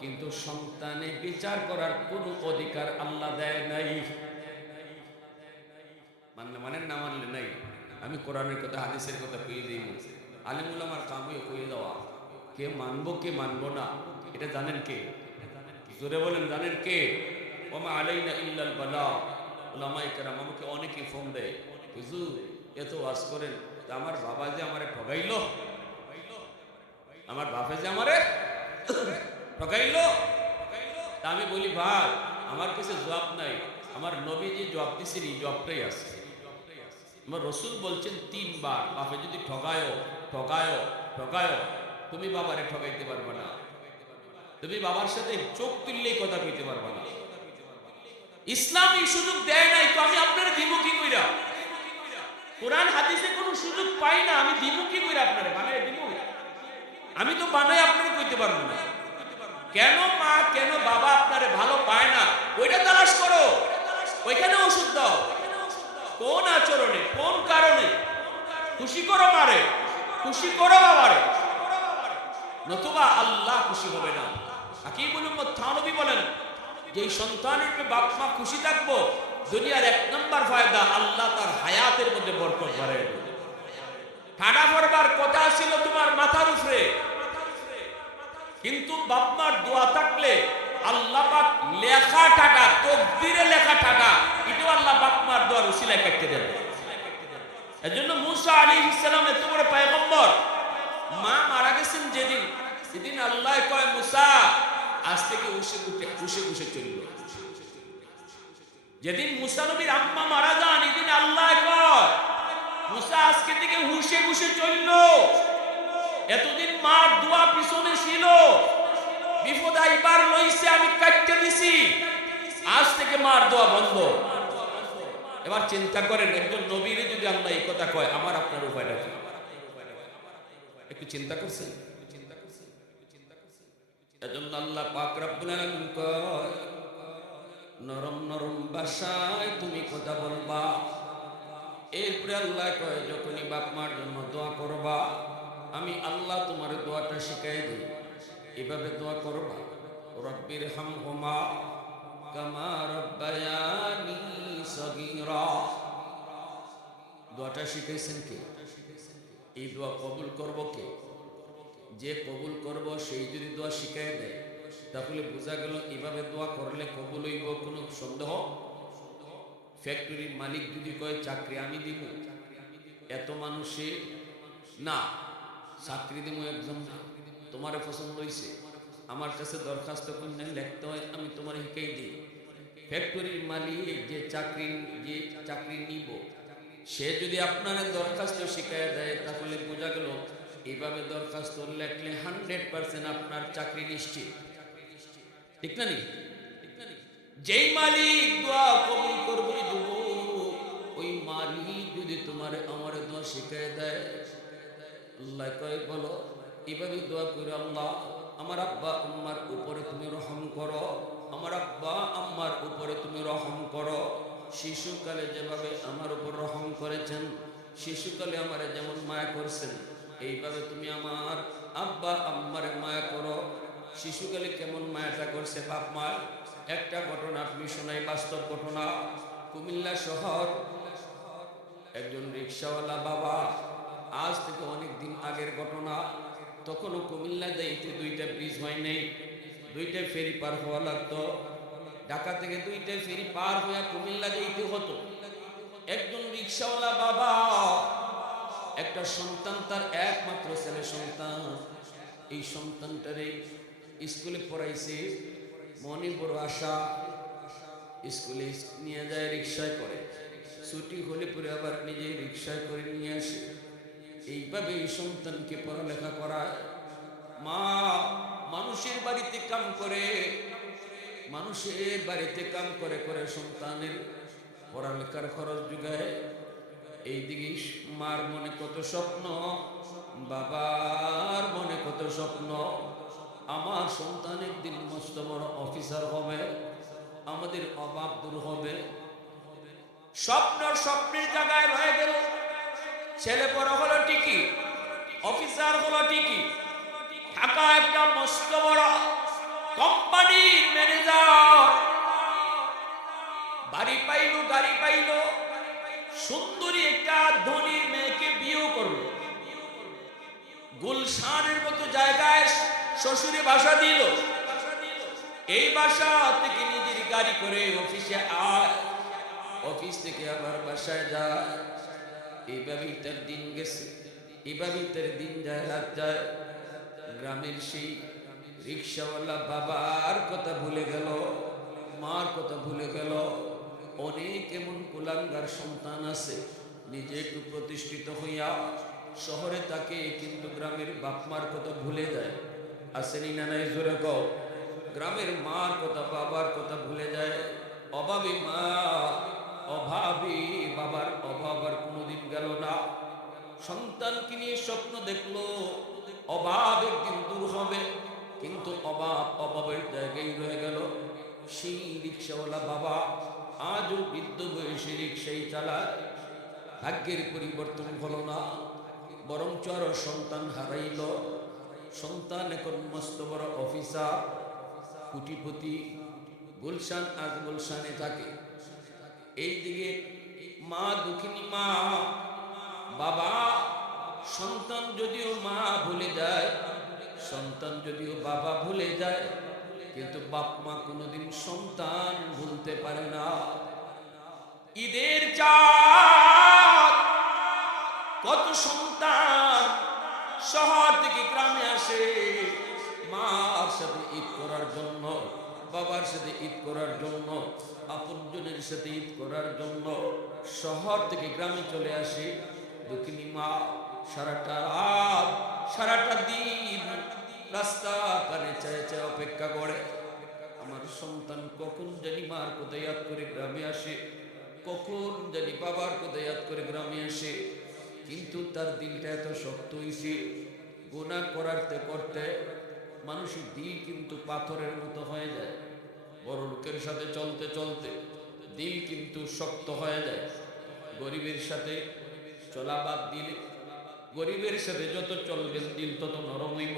কিন্তু সন্তানে বিচার করার কোনো অধিকার আল্লাহ দেয় নাই। মানলে মানেন না মানলে নাই। আমি কোরআনের কথা হাদিসের কথা কইয়ে দিই, আলিম উলামার কামই কইয়ে দেওয়া, কে মানবো কে মানবো না এটা জানেন কে? জোরে বলেন জানেন কে? ওমা আলাইনা ইল্লাল বালাগ। উলামায়ে কেরাম আমাকে অনেকে ফোন দেয়, হুজুর এত ওয়াজ করেন, আমার বাবা যে আমারে ঠগাইলো, আমার বাপে যে আমারে ঠগাইলো। তা আমি বলি ভাই আমার কাছে জবাব নাই, আমার নবী যে জবাব দিয়েছেন এই জবাবটাই আছে। আমার রাসূল বলছেন তিনবার বাপে যদি ঠগায় তুমি বাবারে ঠগাইতে পারবে না, তুমি বাবার সাথে চোখ তুললেই কথা কইতে পারবে না। ইসলাম এই সুযোগ দেয় নাই, তো আমি আপনারে দিব কি কইরা? কোরআন হাদিসে কোনো সুযোগ পাই না, আমি দিব কি কইরা আপনারে? বানায় দিব? আমি তো বানাই আপনারে কইতে পারবো না। কেন মা কেন বাবা আপনারে ভালো পায় না ওইটা তালাশ করো, ওইখানে ওষুধ দাও। কোন আচরণে কোন কারণে খুশি করো মারে, খুশি করো বাবারে, নতুবা আল্লাহ খুশি হবে না। হাকিমুল উম্মত থানবী বলেন যে সন্তানের বাপ মা খুশি থাকবো দুনিয়ার 1 নম্বর ফায়দা, আল্লাহ তার হায়াতের মধ্যে বরকত বাড়ায় দেবে। ঠাডা পড়বার কথা ছিল তোমার মাথার উপরে, কিন্তু বাপ মার দোয়া থাকলে আল্লাহ পাক লেখা টাকা, তকদিরে লেখা টাকা এটাও আল্লাহ বাপ মার দোয়ার উসিলায় কাটতে দেবে। এজন্য মুসা আলাইহিস সালাম এত বড় পয়গম্বর, মা মারা গেছেন যেদিন আল্লাহ কয় মুসা আজ থেকে উসে চলবে। যেদিন মুসা নবীর আম্মা মারা যান এদিন আল্লাহ ঘুষে ঘুষে চলল। এতদিন মার দোয়া পিছনে ছিল, বিপদ আইবার লইছে আমি কাটতে দিছি, আজ থেকে মার দোয়া বন্ধ। এবার চিন্তা করেন, একজন নবীর যদি আল্লাহ এই কথা কয়, আমার আপনার উপায়টা কি? একটু চিন্তা করছেন? এজন্য আল্লাহ পাক রব্বুল আলামিন কয়, নরম নরম ভাষায় তুমি কথা বলবা। এরপরে আল্লাহ কয়, যখনই বাপ মার জন্য দোয়া করবা, আমি আল্লাহ তোমার দোয়াটা শিখাই দিই। এভাবে দোয়া করবা, রব্বির হামহুমা কামা রব্বায়ানি সগীরা। দোয়াটা শিখাইছেন কে? এই দোয়া কবুল করব কে? যে কবুল করব সেই যদি দোয়া শিখাই দেয়, তাহলে বোঝা গেল এভাবে দোয়া করলে কবুল হইব, কোনো সন্দেহ। ফ্যাক্টরির মালিক যদি কয় চাকরি আমি দিব, এত মানুষে না চাকরি দিব একজন না, তোমার পছন্দ হয়েছে, আমার কাছে দরখাস্ত করলে লিখতে হয়, আমি তোমার শিখাই দিই। ফ্যাক্টরির মালিক যে চাকরি নিব, সে যদি আপনার দরখাস্ত শিখায় দেয়, তাহলে বোঝা গেল এইভাবে দরখাস্ত লেখলে 100% আপনার চাকরি নিশ্চিত। ঠিক না নি? যেই মালিক দোয়া কবুল করবে দেব, ওই মালিক যদি তোমার আমার দোয়া শিখায় দেয়, আল্লাহ কয় বলো এইভাবে দোয়া করে, আল্লাহ আমার আব্বা আম্মার উপরে তুমি রহম করো, আমার আব্বা আম্মার উপরে তুমি রহম করো। শিশুকালে যেভাবে আমার উপর রহম করেছেন, শিশুকালে আমার যেমন মায়া করছেন, এইভাবে তুমি আমার আব্বা আম্মারে মায়া করো। শিশুকালে কেমন মায়াটা করছে বাপ মা, একটা ঘটনা আপনি শোনাই, বাস্তব ঘটনা। কুমিল্লা শহর একজন রিক্সাওয়ালা বাবা, আজ থেকে অনেক দিন আগের ঘটনা, তখনও কুমিল্লা যাইতে দুইটা ব্রিজ হয় নাই, দুইটা ফেরি পার হওয়া লাগতো। ঢাকা থেকে দুইটা ফেরি পার হয়ে কুমিল্লা যাইতে হতো। একজন রিক্সাওয়ালা বাবা, একটা সন্তান, তার একমাত্র ছেলে সন্তান, এই সন্তানটারে স্কুলে পড়াইছে, মনে বড় আশা, স্কুলে নিয়ে যায়, রিক্সায় করে, ছুটি হলে পরে আবার নিজে রিক্সায় করে নিয়ে আসে। এইভাবে এই সন্তানকে পড়ালেখা করায়। মা মানুষের বাড়িতে কাম করে, মানুষের বাড়িতে কাম করে করে সন্তানের পড়ালেখার খরচ যোগায়। এইদিকে মার মনে কত স্বপ্ন, বাবার মনে কত স্বপ্ন, আমার সন্তান একদিন মস্ত বড় অফিসার হবে, আমাদের অভাব দূর হবে। স্বপ্নের জায়গায় রয়ে গেল। ছেলে বড় হলো ঠিকই, অফিসার হলো ঠিকই, ঢাকা একটা মস্ত বড় কোম্পানির ম্যানেজার, বাড়ি পাইল, গাড়ি পাইল, সুন্দরী একটা ধনী মেয়েকে বিয়ে করলো, গুলশানের মতো জায়গায় শ্বশুরে বাসা দিল। এই বাসা থেকে নিজের গাড়ি করে অফিসে আয়, অফিস থেকে আবার বাসায় যায়। এইভাবেই তার দিন গেছে, এইভাবেই তার দিন যায়, রাত যায়। গ্রামের সেই রিক্সাওয়ালা বাবার কথা ভুলে গেল, মার কথা ভুলে গেল। অনেক এমন কুলাঙ্গার সন্তান আছে, নিজে একটু প্রতিষ্ঠিত হইয়া শহরে থাকে, কিন্তু গ্রামের বাপ মার কথা ভুলে যায়। আসেনি না নাই? জোরে কও। গ্রামের মার কথা, বাবার কথা ভুলে যায়। অভাবী মা, অভাবী বাবার অভাব আর কোনোদিন গেল না। সন্তানকে নিয়ে স্বপ্ন দেখলো, অভাব একদিন দূর হবে, কিন্তু অভাবের জায়গায় রয়ে গেল। সেই রিক্সাওয়ালা বাবা আজও বৃদ্ধ বয়সে রিক্সাই চালায়। ভাগ্যের পরিবর্তন হলো না, বরঞ্চ আরো সন্তান হারাইল। সন্তান এখন মস্ত বড় অফিসার, কোটিপতি, গুলশান আজ গুলশানে থাকে। এইদিকে মা দুঃখিনী মা, বাবা, সন্তান যদিও মা ভুলে যায়, সন্তান যদিও বাবা ভুলে যায়, কিন্তু বাপ মা কোনোদিন সন্তান ভুলতে পারে না। ঈদের চাঁদ, কত সন্তান শহর থেকে গ্রামে আসে মার সাথে ঈদ করার জন্য, বাবার সাথে ঈদ করার জন্য, আপনজনের সাথে ঈদ করার জন্য শহর থেকে গ্রামে চলে আসে। দুঃখিনী মা সারাটা রাত সারাটা দিন রাস্তা পানে চায় চায় অপেক্ষা করে আমার সন্তান কখন জানি মার কথা ইয়াদ করে গ্রামে আসে, কখন জানি বাবার কথা ইয়াদ করে গ্রামে আসে। কিন্তু তার দিলটা এত শক্ত হয়েছে, গুনাহ করতে করতে মানুষের দিল কিন্তু পাথরের মতো হয়ে যায়। বড় লোকের সাথে চলতে চলতে দিল কিন্তু শক্ত হয়ে যায়। গরিবের সাথে চলা বাদ দিলে, গরিবের সাথে যত চলবেন দিল তত নরম হইব,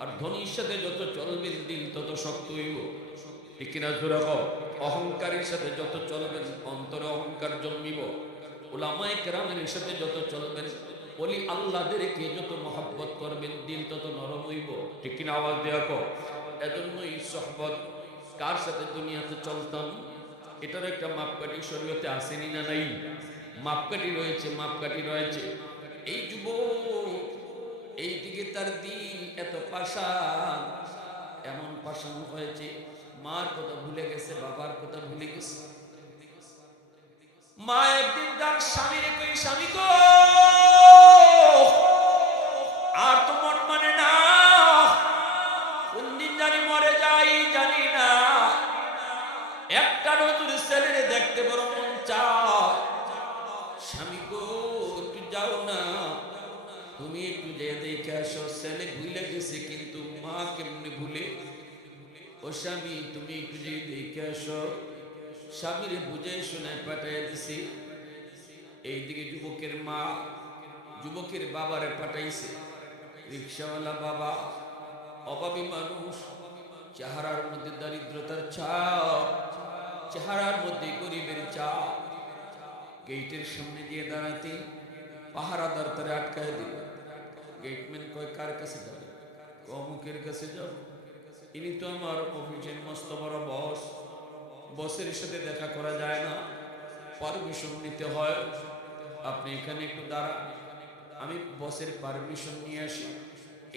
আর ধনীর সাথে যত চলবেন দিল তত শক্ত হইব। ঠিক কিনা জোরে কও? অহংকারের সাথে যত চলবেন অন্তরে অহংকার জন্মিব। উলামায়ে কেরামের সাথে যত চলবেন, ওলি আল্লাহদেরকে যত মহব্বত করবেন দিল তত নরম হইব। ঠিক কিনা আওয়াজ দেয়া কও? এজন্যই সহবত কার সাথে দুনিয়াতে চলতাম এটার একটা মাপকাঠি শরীয়তে আসেনি না নাই? মাপকাঠি রয়েছে, মাপকাঠি রয়েছে। এই যুবক এইদিকে তার দিল এত পাষাণ, এমন পাষাণ হয়েছে মার কথা ভুলে গেছে, বাবার কথা ভুলে গেছে। মা একদিন তার স্বামীর কই, স্বামী গো আর তো মন মানে না, কোন দিন জানি মরে যাই জানি না, একটা নতুন ছেলে দেখতে বড় মন চায়। স্বামী গো একটু যাও না, তুমি একটু যে দেখে আসো, ছেলে ভুলে গেছে কিন্তু মা কেমনে ভুলে। ও স্বামী তুমি একটু যে দেখে আসো। স্বামীর বুঝে শুনে পাঠাইয়া দিছি। এইদিকে যুবকের মা যুবকের বাবারে পাঠাইছে। রিক্সাওয়ালা বাবা, অভাবী মানুষ, চেহারার মধ্যে দারিদ্রতার ছাপ, চেহারার মধ্যে গরিবের চাপ। গেটের সামনে দিয়ে দাঁড়াতে পাহারাদার তারে আটকায় দিল। গেটম্যান কয় কার কাছে যাবে? অমুকের কাছে যাও, ইনি তো আমার অফিসের মস্ত বড় বস, বসের সাথে দেখা করা যায় না, পারমিশন নিতে হয়। আপনি এখানে একটু দাঁড়ান, আমি বসের পারমিশন নিয়ে আসি।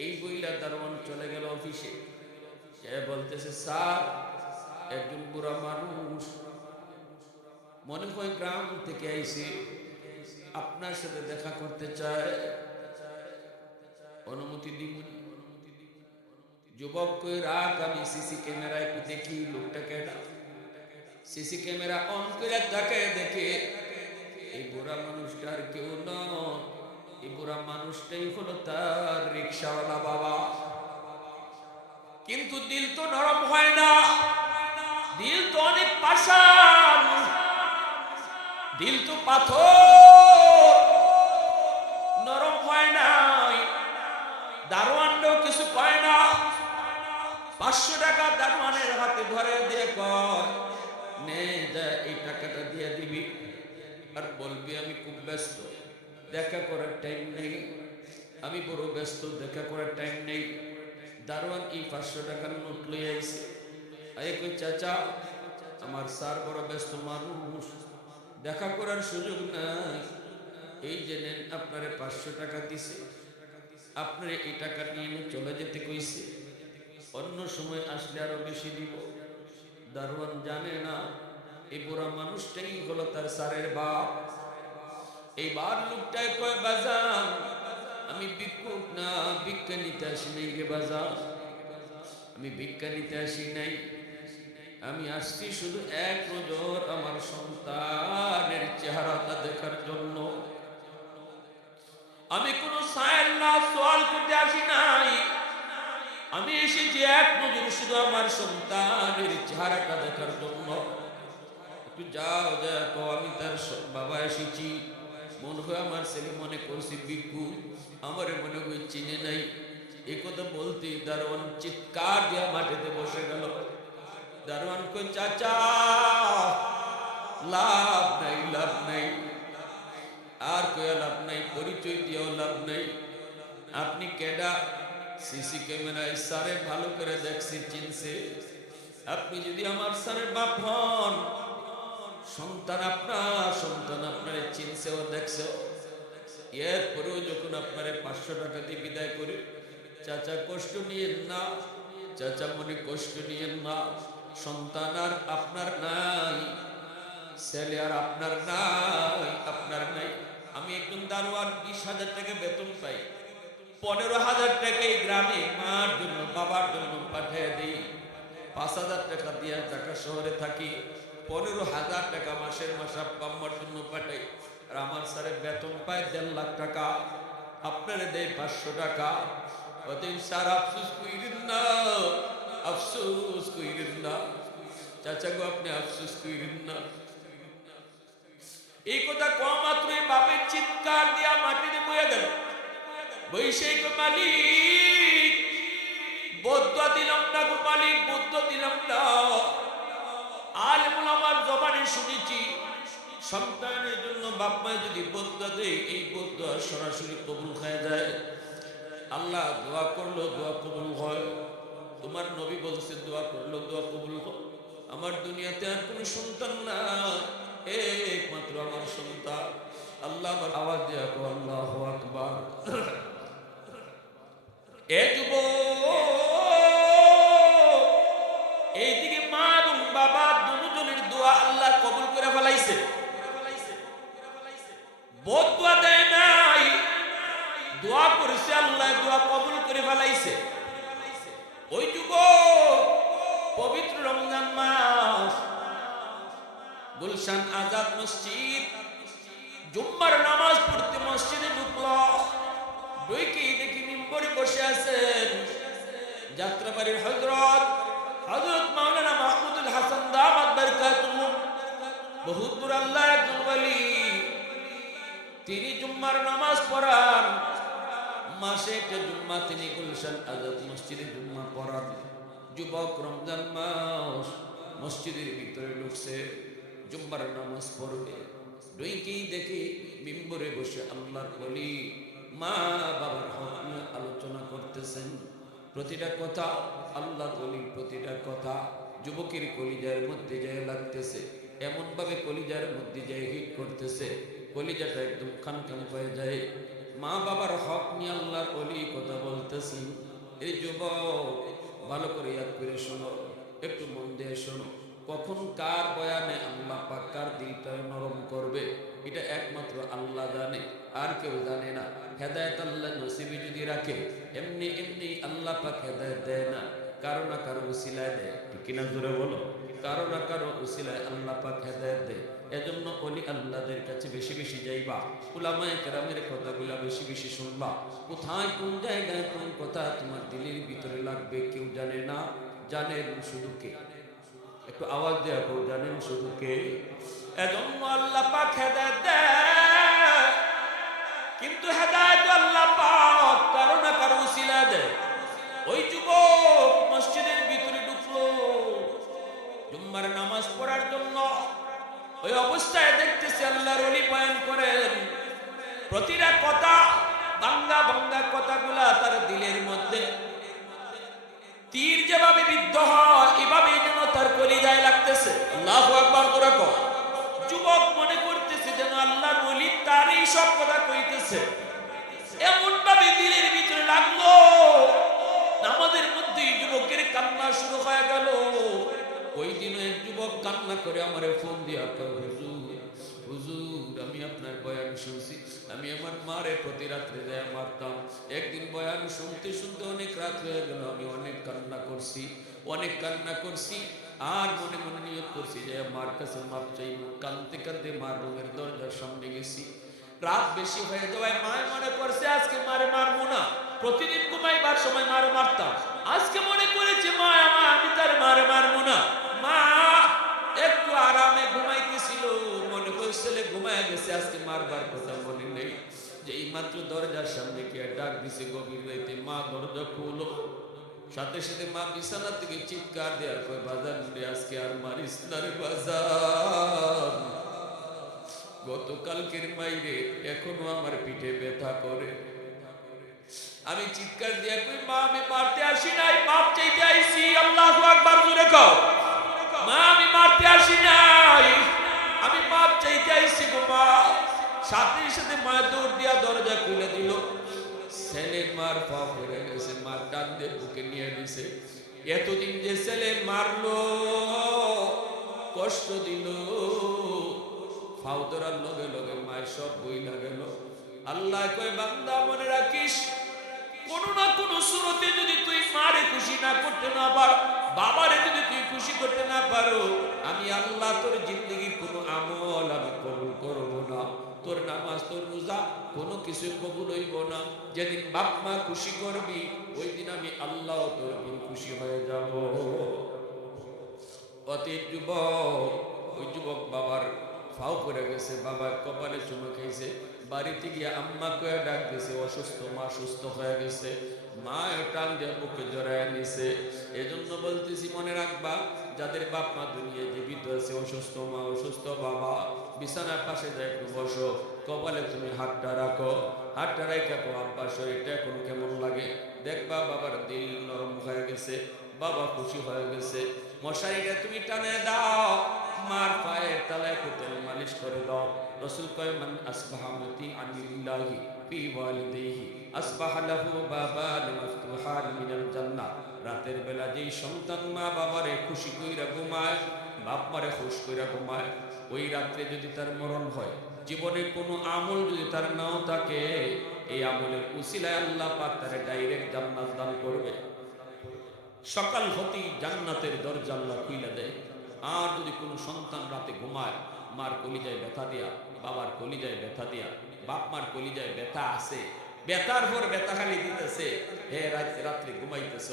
এই বইলা দারোয়ান চলে গেল অফিসে। এ বলতেছে স্যার একজন বুড়া মানুষ মনে হয় গ্রাম থেকে আইছে, আপনার সাথে দেখা করতে চায়, অনুমতি দিন। যুবক কই রাখ, আমি সিসি ক্যামেরায় একটু দেখি লোকটা কেডা। সিসি ক্যামেরা অন করে তাকায় দেখে এই বুড়া মানুষটার কেউ নয়, এই বুড়া মানুষটাই হলো তার রিক্সাওয়ালা বাবা। কিন্তু দিল তো নরম হয় না, দিল তো অনেক পাষাণ, দিল তো পাথর, নরম হয় নাই। দারোয়ানও কিছু কয় না। 500 টাকা দারোয়ানের হাতে ধরে দিয়ে কয় নে যা, এই টাকাটা দিয়ে দিবি, আর বলবি আমি খুব ব্যস্ত, দেখা করার টাইম নেই, আমি বড় ব্যস্ত, দেখা করার টাইম নেই। দারোয়ান এই 500 টাকার নোট লই আইছে। আরে কই চাচা আমার স্যার বড় ব্যস্ত মানুষ, দেখা করার সুযোগ নাই, এই যে নেন আপনারে 500 টাকা দিছে, আপনারে এই টাকা নিয়ে চলে যেতে কইছে, অন্য সময় আসলে আরো বেশি দিব। দারোয়ান জানে না এই বুড়া মানুষটাই হলো তার স্যারের বাপ। এইবার লোকটাই কয় বাজান আমি ভিক্ষুক না, ভিক্ষা নিতে আসি নাই রে বাজান, আমি ভিক্ষা নিতে আসি নাই, আমি আসছি শুধু এক নজর আমার সন্তানের চেহারাটা দেখার জন্য। আমি কোনো সায়ের না সওয়াল করতে আসি নাই, আমি এসেছি এক নজর শুধু আমার সন্তানের চেহারাটা দেখার জন্য। একটু যাও দেখো আমি তার বাবা এসেছি, মনে হয় আমার ছেলে মনে করছি ভিক্ষু, আমারে মনে হয় চিনে নাই। এ কথা বলতে দারোয়ান চিৎকার দিয়া মাটিতে বসে গেল। দারোয়ান কই চাচা লাভ নাই, লাভ নাই, আর কয়া লাভ নাই, পরিচয় দিয়েও লাভ নাই। আপনি কেডা? সিসি ক্যামেরায় স্যারে ভালো করে দেখছি, চিনছে। আপনি যদি আমার স্যারের বাপ হন, সন্তান আপনার চিনছে ও দেখছে, এরপরেও যখন আপনারে 500 টাকা দিয়ে বিদায় করে, চাচা কষ্ট নিয়েন না, চাচা মনে কষ্ট নিয়েন না, সন্তান আর আপনার নাই, ছেলে আর আপনার নাই, আপনার নাই। আমি একজন দারোয়ান 20,000 টাকা বেতন পাই, 15,000 টাকা এই গ্রামে মার জন্য বাবার জন্য পাঠিয়ে দিই, 5,000 টাকা দিয়ে ঢাকা শহরে থাকি, 15,000 টাকা মাসের মাস আব্বার জন্য পাঠাই। আর আমার স্যারের বেতন পায় 1.5 লাখ টাকা, আপনারা দেয় 500 টাকা। অতএব স্যার আফসোস কইরেন না, আফসোস কইরেন না চাচা গো, আপনি আফসোস কইরেন না। এই কথা কম মাত্রই বাপের চিৎকার দিয়া মাটিতে বইয়া গেল। বৈষয়িক মালিক বদুয়া দিলাম না গো মালিক, বদুয়া দিলাম না। আলেম ওলামার জবানে শুনেছি সন্তানের জন্য বাপ মা যদি বদুয়া দেয়, এই বদুয়া সরাসরি কবুল হয়ে যায়। আল্লাহ দোয়া করলো দোয়া কবুল হয়। তোমার নবী বলছে দোয়া করলো দোয়া কবুল হয়। আমার দুনিয়াতে আর কোনো সন্তান না, একমাত্র আমার সন্তান। আল্লাহ আওয়াজ দিয়া কো আল্লাহু আকবার। এ যুবক, এইদিকে মা এবং বাবা দুজনের দোয়া আল্লাহ কবুল করে ফেলাইছে। বদুয়া দেয় নাই, দোয়া করেছে আল্লাহ, দোয়া কবুল করে ফেলাইছে। ওই যুবক পবিত্র রমজান মাস গুলশান আজাদ মসজিদ জুম্মার নামাজ পড়তে মসজিদে ঢুকলো। ঢুকে দেখি মিম্বরে বসে আছেন যাত্রাবাড়ির হযরত মাওলানা মাহমুদুল হাসান দামাত বারকাতুহু, বহুত দূর আল্লাহর একজন ওলি। তিনি জুম্মার নামাজ পড়ান, মাসে একটা জুম্মা তিনি গুলশান আজাদ মসজিদে জুম্মা পড়ান। যুবক রমজান মাস মসজিদের ভিতরে ঢুকছে, জুম্মার নামাজ পড়বে। ঢুকেই দেখি মিম্বরে বসে আল্লাহর ওলি মা বাবার হক নিয়ে আলোচনা করতেছেন। প্রতিটা কথা আল্লাহর ওলির প্রতিটা কথা যুবকের কলিজার মধ্যে যায় লাগতেছে, এমন ভাবে কলিজার মধ্যে যায় হিট করতেছে, কলিজাটা একদম খান হয়ে যায়। মা বাবার হক নিয়ে আল্লাহর ওলি কথা বলতেছেন। এই যুবক ভালো করে ইয়াদ করে শোনো, একটু মন দিয়ে শোনো। কখন কার বয়ানে আল্লাহ পাক কার দিলটা নরম করবে এটা একমাত্র আল্লাহ জানে, আর কেউ জানে না। হেদায়েত আল্লাহ নসিবে যদি রাখে, এমনি এমনি আল্লাহ পাক হেদায়েত দেয় না, কারো না কারো উসিলায় দেয়। ঠিক কিনা জোরে বলো? কারো না কারো উসিলায় আল্লাহ পাক হেদায়েত দেয়। এজন্য ওলি আল্লাহদের কাছে বেশি বেশি যাইবা, উলামায়ে কেরামের কথাগুলা বেশি বেশি শুনবা। কোথায় কোন জায়গায় কোন কথা তোমার দিলের ভিতরে লাগবে কেউ জানে না, জানেন শুধু কে। একটু আওয়াজ দেয়া কেউ জানেন শুধু কে। এজন্য আল্লাহ পাক হেদায়েত দেয়, কিন্তু হেদায়েত আল্লাহ পাক কারো না কারো উসিলা দেয়। ওই যুবক মসজিদের ভিতরে ঢুকলো জুম্মার নামাজ পড়ার জন্য। ওই অবস্থায় দেখতেছে আল্লাহর ওলি বয়ান করেন, প্রতিটা কথা ভাঙ্গা ভাঙ্গা কথাগুলা তার দিলের মধ্যে তীর যেভাবে বিদ্ধ হয় এভাবে যেন তার কলিজায় লাগতেছে। আল্লাহু আকবার করে কও। যুবক মনে করতেছে যেন আল্লাহর ওলি তারই সব কথা কইতেছে, এমন ভাবে দিলের ভিতরে লাগলো। নামাজের মধ্যে যুবকের কান্না শুরু হয়ে গেল। ওই দিন এক যুবক কান্না করে আমারে ফোন দিয়া কয়, হুজুর আমি আপনার বয়ান শুনছি, আমি আমার মারে প্রতি রাত্রে যায় মারতাম। একদিন বয়ান শুনতে শুনতে অনেক রাত হয়ে গেল, আমি অনেক কান্না করছি, অনেক কান্না করছি। আর মনে মনে নিয়ত করছি যে মার কাছে মাপ চাই। কাঁদতে কাঁদতে মার রুমের দরজার সামনে গেছি। রাত বেশি হয়ে যাওয়ায় মায় মনে করছে আজকে মারে মারবো না। প্রতিদিন ঘুমাইবার সময় মারে মারতাম, আজকে মনে করেছে মা আমি তার মারে মারবো না। মা একটু আরামে ঘুমাইতেছিল, মনে করছিল ঘুমায় গেছে, আজকে মারবার কথা মনে নেই। যে এই মাত্র দরজার সামনে কে ডাক দিছে গভীর রাতে, মা দরজা খুলো। সাথে সাথে মা বিছানা থেকে চিৎকার দেওয়ার কয়, বাজার মুড়ে আজকে আর মারিস না রে বাজার, গতকালকের মাইরে এখনো আমার পিঠে ব্যথা করে। আমি চিৎকার দিয়া কই, মা আমি মারতে আসি নাই, মাপ চাইতে আইছি। আল্লাহু আকবার জোরে কও। মা আমি মারতে আসি নাই, আমি মাপ চাইতে আইছি গো মা। সাথে সাথে মা দৌড় দিয়া দরজা খুলে দিল। ছেলের মার পা পড়ে গেছে, মার টান দিয়ে বুকে নিয়ে নিছে। এতদিন যে ছেলে মারলো, কষ্ট দিল, ফাউ ধরার লগে লগে মায়ের সব বই গেল। আল্লাহ কয় বান্দা মনে রাখিস, কোন না কোন সুরতে যদি তুই মারে খুশি না করতে না পার, বাবারে যদি তুই খুশি করতে না পারো, আমি আল্লাহ তোর জিন্দগির কোন আমল আমি কবুল করব না। তোর নামাজ, তোর রোজা কোনো কিছু কবুল হইব না। যেদিন বাপ মা খুশি করবি, ওই দিন আমি আল্লাহ তোর উপর খুশি হয়ে যাব। অতীত যুবক, ওই যুবক বাবার ফাও করে গেছে, বাবার কপালে চুমু খেয়েছে, বাড়িতে গিয়ে আম্মা কয়ে ডাক দিয়েছে, অসুস্থ মা সুস্থ হয়ে গেছে, মা টান দিয়ে মুখে জড়ায় নিছে। এজন্য বলতেছি মনে রাখবা, যাদের বাপ মা দুনিয়ায় জীবিত আছে, অসুস্থ মা অসুস্থ বাবা, বিছানার পাশে যায় একটু বসো, কপালে তুমি হাতটা রাখো, হাতটা রেখে আব্বার শরীরটা এখন কেমন লাগে দেখবা, বাবার দিল নরম হয়ে গেছে, বাবা খুশি হয়ে গেছে। মশারিটা তুমি টানে দাও, মার পায়ের তলায় তেল মালিশ করে দাও। রাসূল কয় মান আসবাহা মুতিআন লিল্লাহি ফি ওয়ালিদাইহি আসবাহা লাহু বাবান মাফতুহান মিনাল জান্নাহ। রাতের বেলা যেই সন্তান মা বাবারে খুশি কইরা ঘুমায়, বাপ মারে খুশ কইরা ঘুমায়, ওই রাত্রে যদি তার মরণ হয়, জীবনে কোনো আমল যদি তার নাও থাকে, এই আমলের উসিলায় আল্লাহ পাক তারে ডাইরেক্ট জান্নাত দান করবে। সকাল হতেই জান্নাতের দরজা আল্লাহ খুলে দেয়। আর যদি কোনো সন্তান রাতে ঘুমায়, মার কলিজায় ব্যথা দিয়া, বাবার কলিজায় ব্যথা দিয়া, বাপ মার কলিজায় ব্যথা আছে, ব্যথার পর ব্যথা খালি দিতেছে, হে রাত্রে ঘুমাইতেছ,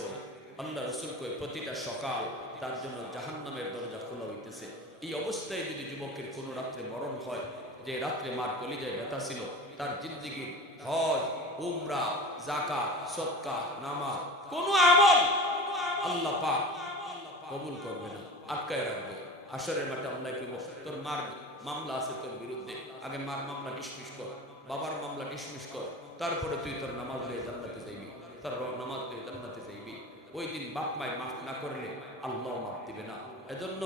আল্লাহ রাসূল কয় প্রতিটা সকাল তার জন্য জাহান্নামের দরজা খোলা হইতেছে। এই অবস্থায় যদি যুবকের কোনো রাত্রে মরণ হয়, যে রাত্রে মার কলিজায় ব্যথা ছিল, তার জিন্দেগির হজ, উমরা, যাকাত, সদকা, নামাজ কোনো আমল আল্লাহ পাক কবুল করবে না, আটকায় রাখবে। হাশরের মাঠে আল্লাহ কইব, তোর মার মামলা আছে তোর বিরুদ্ধে, আগে মার মামলা ডিসমিস কর, বাবার মামলা ডিসমিস কর, তারপরে তুই তোর নামাজ লয়ে জান্নাতে যাইবি, তোর নামাজ লয়ে জান্নাতে যাইবি। ওই দিন বাপ মায় মাফ না করলে আল্লাহ মাফ দিবে না। এজন্য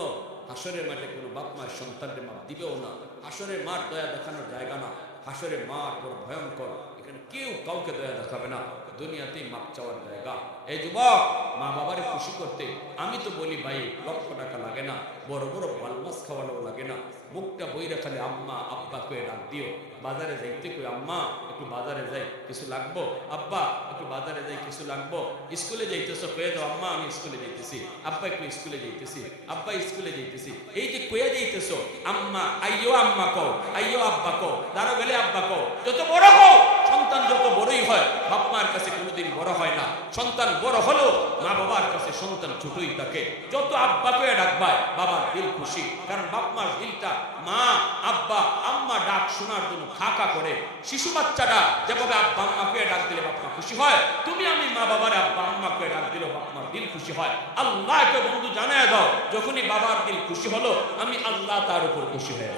হাশরের মাঠে কোনো বাপ মায়ের সন্তানকে মাফ দিবেও না। হাশরের মাঠ দয়া দেখানোর জায়গা না, হাশরের মাঠ বড় ভয়ঙ্কর, এখানে কেউ কাউকে দয়া দেখাবে না, দুনিয়াতেই মাপ চাওয়ার জায়গা। এই যুবক, মা বাবারে খুশি করতে আমি তো বলি ভাই, লক্ষ টাকা লাগে না, বড় বড় বালমাস খাওয়ানো লাগে না, মুখটা বইরা খালি আম্মা আব্বা কয়ে ডাক দিও। বাজারে যাইতে কই আম্মা একটু বাজারে যাই কিছু লাগবো, আব্বা একটু বাজারে যাই কিছু লাগবো, স্কুলে যাইতেছো কয়ে দাও আম্মা আমি স্কুলে যাইতেছি, আব্বা একটু স্কুলে যাইতেছি, আব্বা স্কুলে যাইতেছি। এই যে কয়ে যাইতেছো আম্মা, আইয়ো আম্মা কও, আইয়ো আব্বা কও, দাঁড়ো গেলে আব্বা কও, যত বড় হও, সন্তান যত বড়ই হয় বাপ মার কাছে কোনোদিন বড় হয় না। সন্তান বড় হলো মা বাবার কাছে সন্তান ছোটই থাকে। যত আব্বা কয়ে ডাকবায় বাবার দিল খুশি, কারণ বাপ মার দিলটা মা আব্বা আম্মা ডাক শোনার জন্য খাকা করে। শিশু বাচ্চাটা যেভাবে আব্বা আম্মা কয়ে ডাক দিলে বাপ মা খুশি হয়, তুমি আমি মা বাবার আব্বা আম্মা কয়ে ডাক দিলে বাপ মার দিল খুশি হয়। আল্লাহকে বন্ধু জানায় দাও, যখনই বাবার দিল খুশি হলো আমি আল্লাহ তার উপর খুশি হয়ে,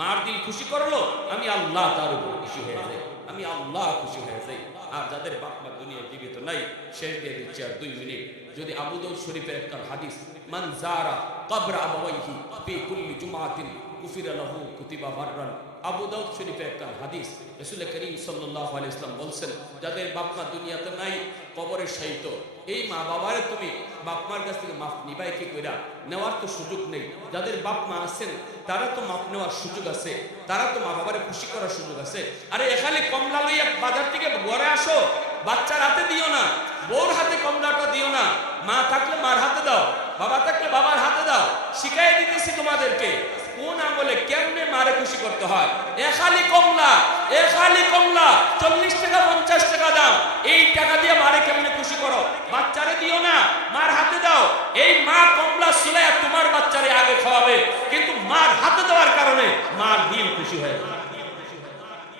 মার দিল খুশি করলো আমি আল্লাহ তার উপর খুশি হয়ে যাই, আমি আল্লাহ খুশি হয়ে যাই। আর যাদের বাপ মা দুনিয়া জীবিত নাই, শেষ দিয়ে দিচ্ছে আর 2 মিনিট। যদি আবু দাউদ শরীফের একটা হাদিস, মান যারা কবর আবাওয়াইহি ফি কুল্লি জুমআতিন কুফিরা লাহু কুতিবা বাররান, আবু দাউদ শরীফের একটা হাদিস। রাসূল করিম সাল্লাল্লাহু আলাইহি ওয়াসাল্লাম বলছেন, যাদের বাপ মা দুনিয়াতে নাই, কবরে শায়িত, এই মা বাবারে তুমি বাপ মার কাছ থেকে মাফ নিবাই কি কইরা, নেওয়ার তো সুযোগ নেই। যাদের বাপ মা আছেন তারা তো মাফ নেওয়ার সুযোগ আছে, তারা তো মা বাবারে খুশি করার সুযোগ আছে। আরে এখানে কমলা লইয়া বাজার থেকে ঘরে আসো, বাচ্চার হাতে দিও না, বউর হাতে কমলাটা দিও না, মা থাকলে মার হাতে দাও, বাবা থাকলে বাবার হাতে দাও। শিখাই দিতেছি তোমাদেরকে কোন আমলে কেমনে মারে খুশি করতে হয়। এ খালি কমলা, এ খালি কমলা 40 টাকা 50 টাকা দাম, এই টাকা দিয়ে মারে কেমনে খুশি করো। বাচ্চারে দিও না, মার হাতে দাও। এই মা কমলা সুলাইয়া তোমার বাচ্চারে আগে খাওয়াবে, কিন্তু মার হাতে দেওয়ার কারণে মার দিল খুশি হয়ে যাবে,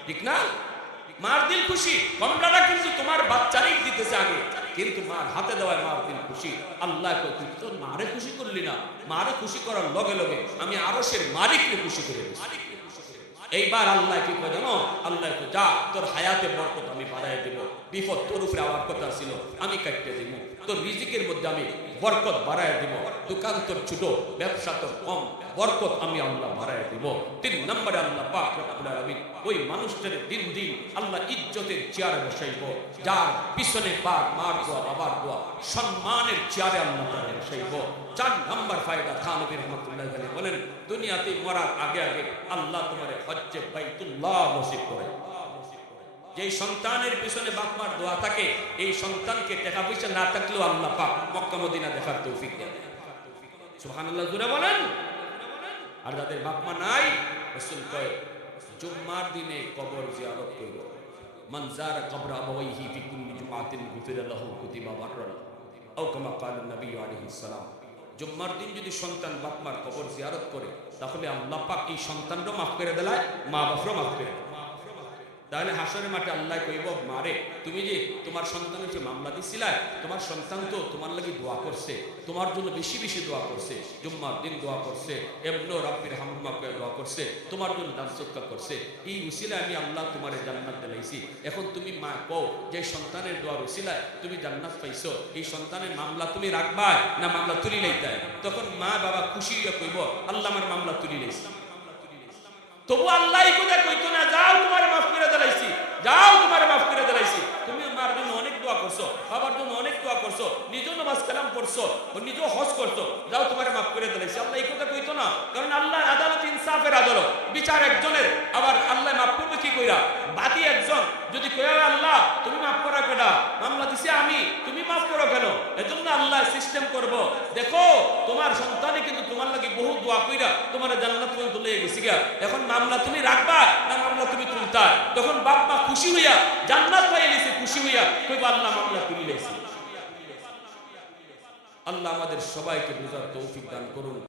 ঠিক না? মার দিল খুশি, কমলাটা কিন্তু তোমার বাচ্চারই দিতেছে আগে, কিন্তু মার হাতে দেওয়ায় মার দিল খুশি। আল্লাহ তুই তোর মারে খুশি করলি না, মারে খুশি করার লগে লগে আমি আরশের মালিককে খুশি করে দিই। এইবার আল্লাহ কি করে জানো, আল্লাহ যা তোর হায়াতে বরকত আমি বাড়াই দেব, বিপদ তোর উপরে আমার কথা ছিল আমি কাটতে দিব, তোর রিজিকের মধ্যে আমি বরকত বাড়াই দেব, দোকান তোর ছোট, ব্যবসা তোর কম, বরকত আমি আল্লাহ বাড়ায় দেব। 3 নম্বরে আল্লাহ পাক রব্বুল আলামিন ওই মানুষটার দিন দিন আল্লাহ ইজ্জতের চেয়ারে বসাইব, যার পিছনে বাপ মার দোয়া বাবার দোয়া সম্মানের চেয়ারে আল্লাহ তাআলা বসাইব। 4 নম্বর ফায়দা থানবী রহমাতুল্লাহ আলাইহি বলেন, দুনিয়াতে মরার আগে আগে আল্লাহ তোমারে হজ্জে বাইতুল্লাহ নসিব করে। যেই সন্তানের পিছনে বাপ মার দোয়া থাকে, এই সন্তানকে টাকা পয়সা না থাকলেও আল্লাহ পাক মক্কা মদিনা দেখার তৌফিক দেন। সুবহানাল্লাহ জোরে বলেন। আর যাদের বাপ মা নাই, রাসূল কয় জুম্মার দিনে কবর জিয়ারত করো। মান যারা কবর আবাওয়াইহি ফি কুল্লি জুমাতিন গুফিরা লাহু কুতিবা বাররান আও কামা ক্বালা নবী আলাইহিস সালাম। জুম্মার দিন যদি সন্তান বাপ মার কবর জিয়ারত করে, তাহলে আল্লাহ পাক এই সন্তানকে মাফ করে দেয়, মা বাপরও মাফ করে দেয়। তাহলে হাসরের মাঠে আল্লাহ কইব, মারে তুমি যে তোমার সন্তানের যে মামলা দিছিলা, তোমার সন্তান তো তোমার লাগি দোয়া করছে, তোমার জন্য বেশি বেশি দোয়া করছে, জুম্মার দিন দোয়া করছে, এমনো রাব্বির হামহুমা করে দোয়া করছে, তোমার জন্য দান সদকা করছে, এই উসিলায় আমি আল্লাহ তোমারে জান্নাত দিলাইছি। এখন তুমি মা কও যে সন্তানের দোয়ার উসিলায় তুমি জান্নাত পাইছো, এই সন্তানের মামলা তুমি রাখবা না মামলা তুলি লইতে? তখন মা বাবা খুশি হইয়া কইব, আল্লাহ আমার মামলা তুলি লইছি। তবু আল্লাহ কোথা কইতো না, যাও তোমার মাফ করে দিলাইছি, যাও তোমার মাফ করে দিলাইছি। তুমি মার জন্য অনেক দোয়া করছো, বাবার জন্য অনেক দোয়া করছো, নিজেও নামাজ কালাম পড়ছো, নিজেও হজ করছো, যাও তোমার মাফ করে দিলাইছি। আল্লাহ এই কথা কইতো না, কারণ আল্লাহ আদালত ইনসাফের আদালত, বিচার একজনের। আবার আল্লাহ মাফ করবে কি কইরা? বাদী একজন যদি কয় আল্লাহ তুমি মাফ করা কেডা, মামলা দিছি আমি, তুমি মাফ করো কেন? এজন্য আল্লাহ সিস্টেম করব, দেখো তোমার সন্তানে কিন্তু তোমার লাগি বহু দোয়া কইরা তোমার জান্নাত পর্যন্ত লয়ে গেছি গা, এখন মামলা তুমি রাখবা না মামলা তুমি তুলতা? তখন বাপ মা খুশি হইয়া জান্নাত পাইয়ে নিছে, খুশি হইয়া কইবা আল্লাহ মামলা তুলি লইছি। আল্লাহ আমাদের সবাইকে বুঝার তৌফিক দান করুন।